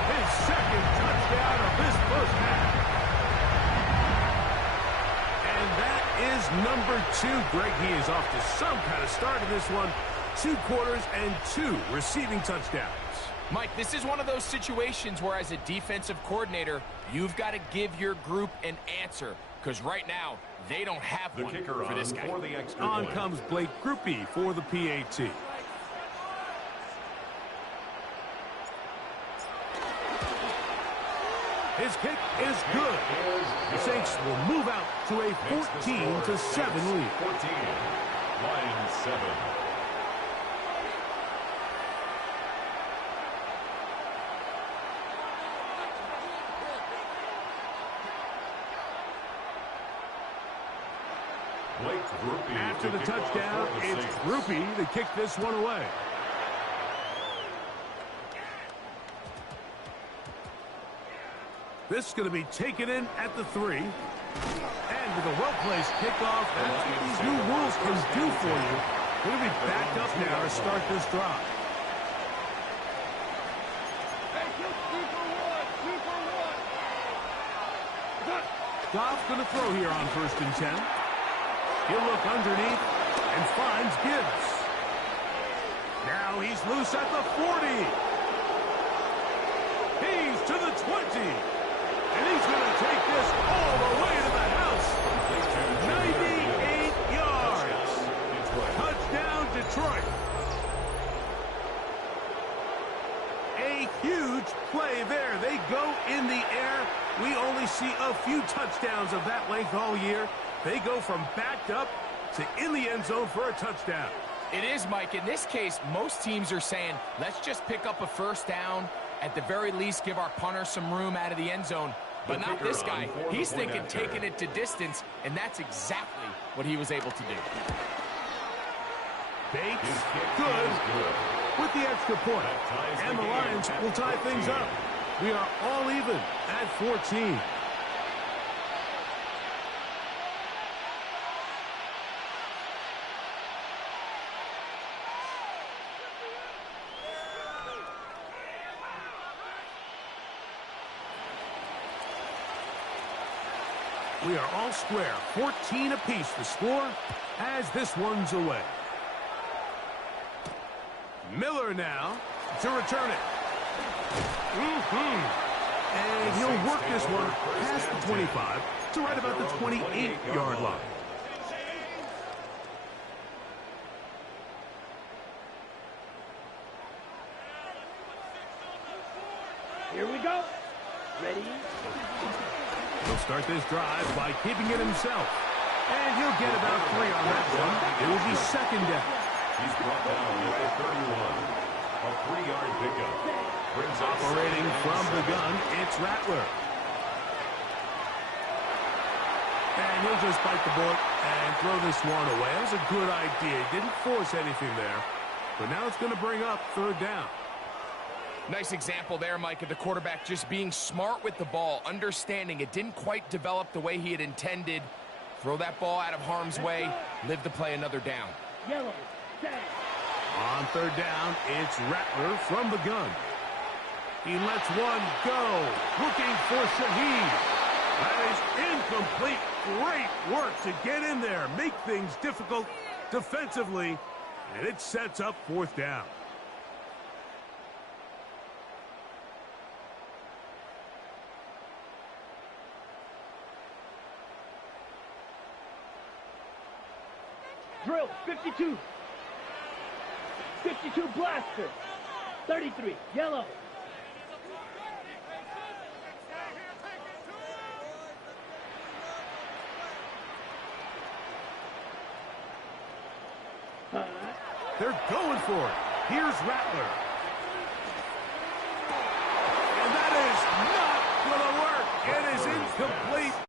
His 2nd touchdown of this first half. And that is number 2. Greg, he is off to some kind of start in this one. 2 quarters and 2 receiving touchdowns. Mike, this is one of those situations where as a defensive coordinator, you've got to give your group an answer. Because right now, they don't have one for this guy. On comes Blake Grupe for the PAT. His kick is good. The Saints will move out to a 14-7 lead. 14, Lions 7. After the touchdown, it's Grupe to kick this one away. This is going to be taken in at the 3. And with a well-placed kickoff, that's what these new rules can do for you. They're going to be backed up now to start this drive. Goff's going to throw here on 1st and 10. He'll look underneath and finds Gibbs. Now he's loose at the 40. He's to the 20. And he's going to take this all the way to the house. 98 yards. Touchdown, Detroit. A huge play there. They go in the air. We only see a few touchdowns of that length all year. They go from backed up to in the end zone for a touchdown. It is, Mike. In this case, most teams are saying, let's just pick up a 1st down. At the very least, give our punter some room out of the end zone. But not this guy. He's thinking taking it to distance, and that's exactly what he was able to do. Bates, good, with the extra point. And the Lions will tie things up. We are all even at 14. We are all square. 14 apiece the score as this one's away. Miller now to return it. And he'll work this one past the 25 to right about the 28-yard line. Here we go. Ready? He'll start this drive by keeping it himself. And he'll get about 3 on that one. It will be 2nd down. He's brought down at the 31. A 3-yard pickup. Brings operating from the gun, it's Rattler. And he'll just bite the bullet and throw this one away. That was a good idea. He didn't force anything there. But now it's going to bring up 3rd down. Nice example there, Mike, of the quarterback just being smart with the ball, understanding it didn't quite develop the way he had intended. Throw that ball out of harm's way, live to play another down. Yellow, set. On 3rd down, it's Rattler from the gun. He lets one go, looking for Shaheed. That is incomplete. Great work to get in there, make things difficult defensively, and it sets up 4th down. Drill, 52. 52 blaster. 33, yellow. They're going for it. Here's Rattler. And that is not going to work. It is incomplete.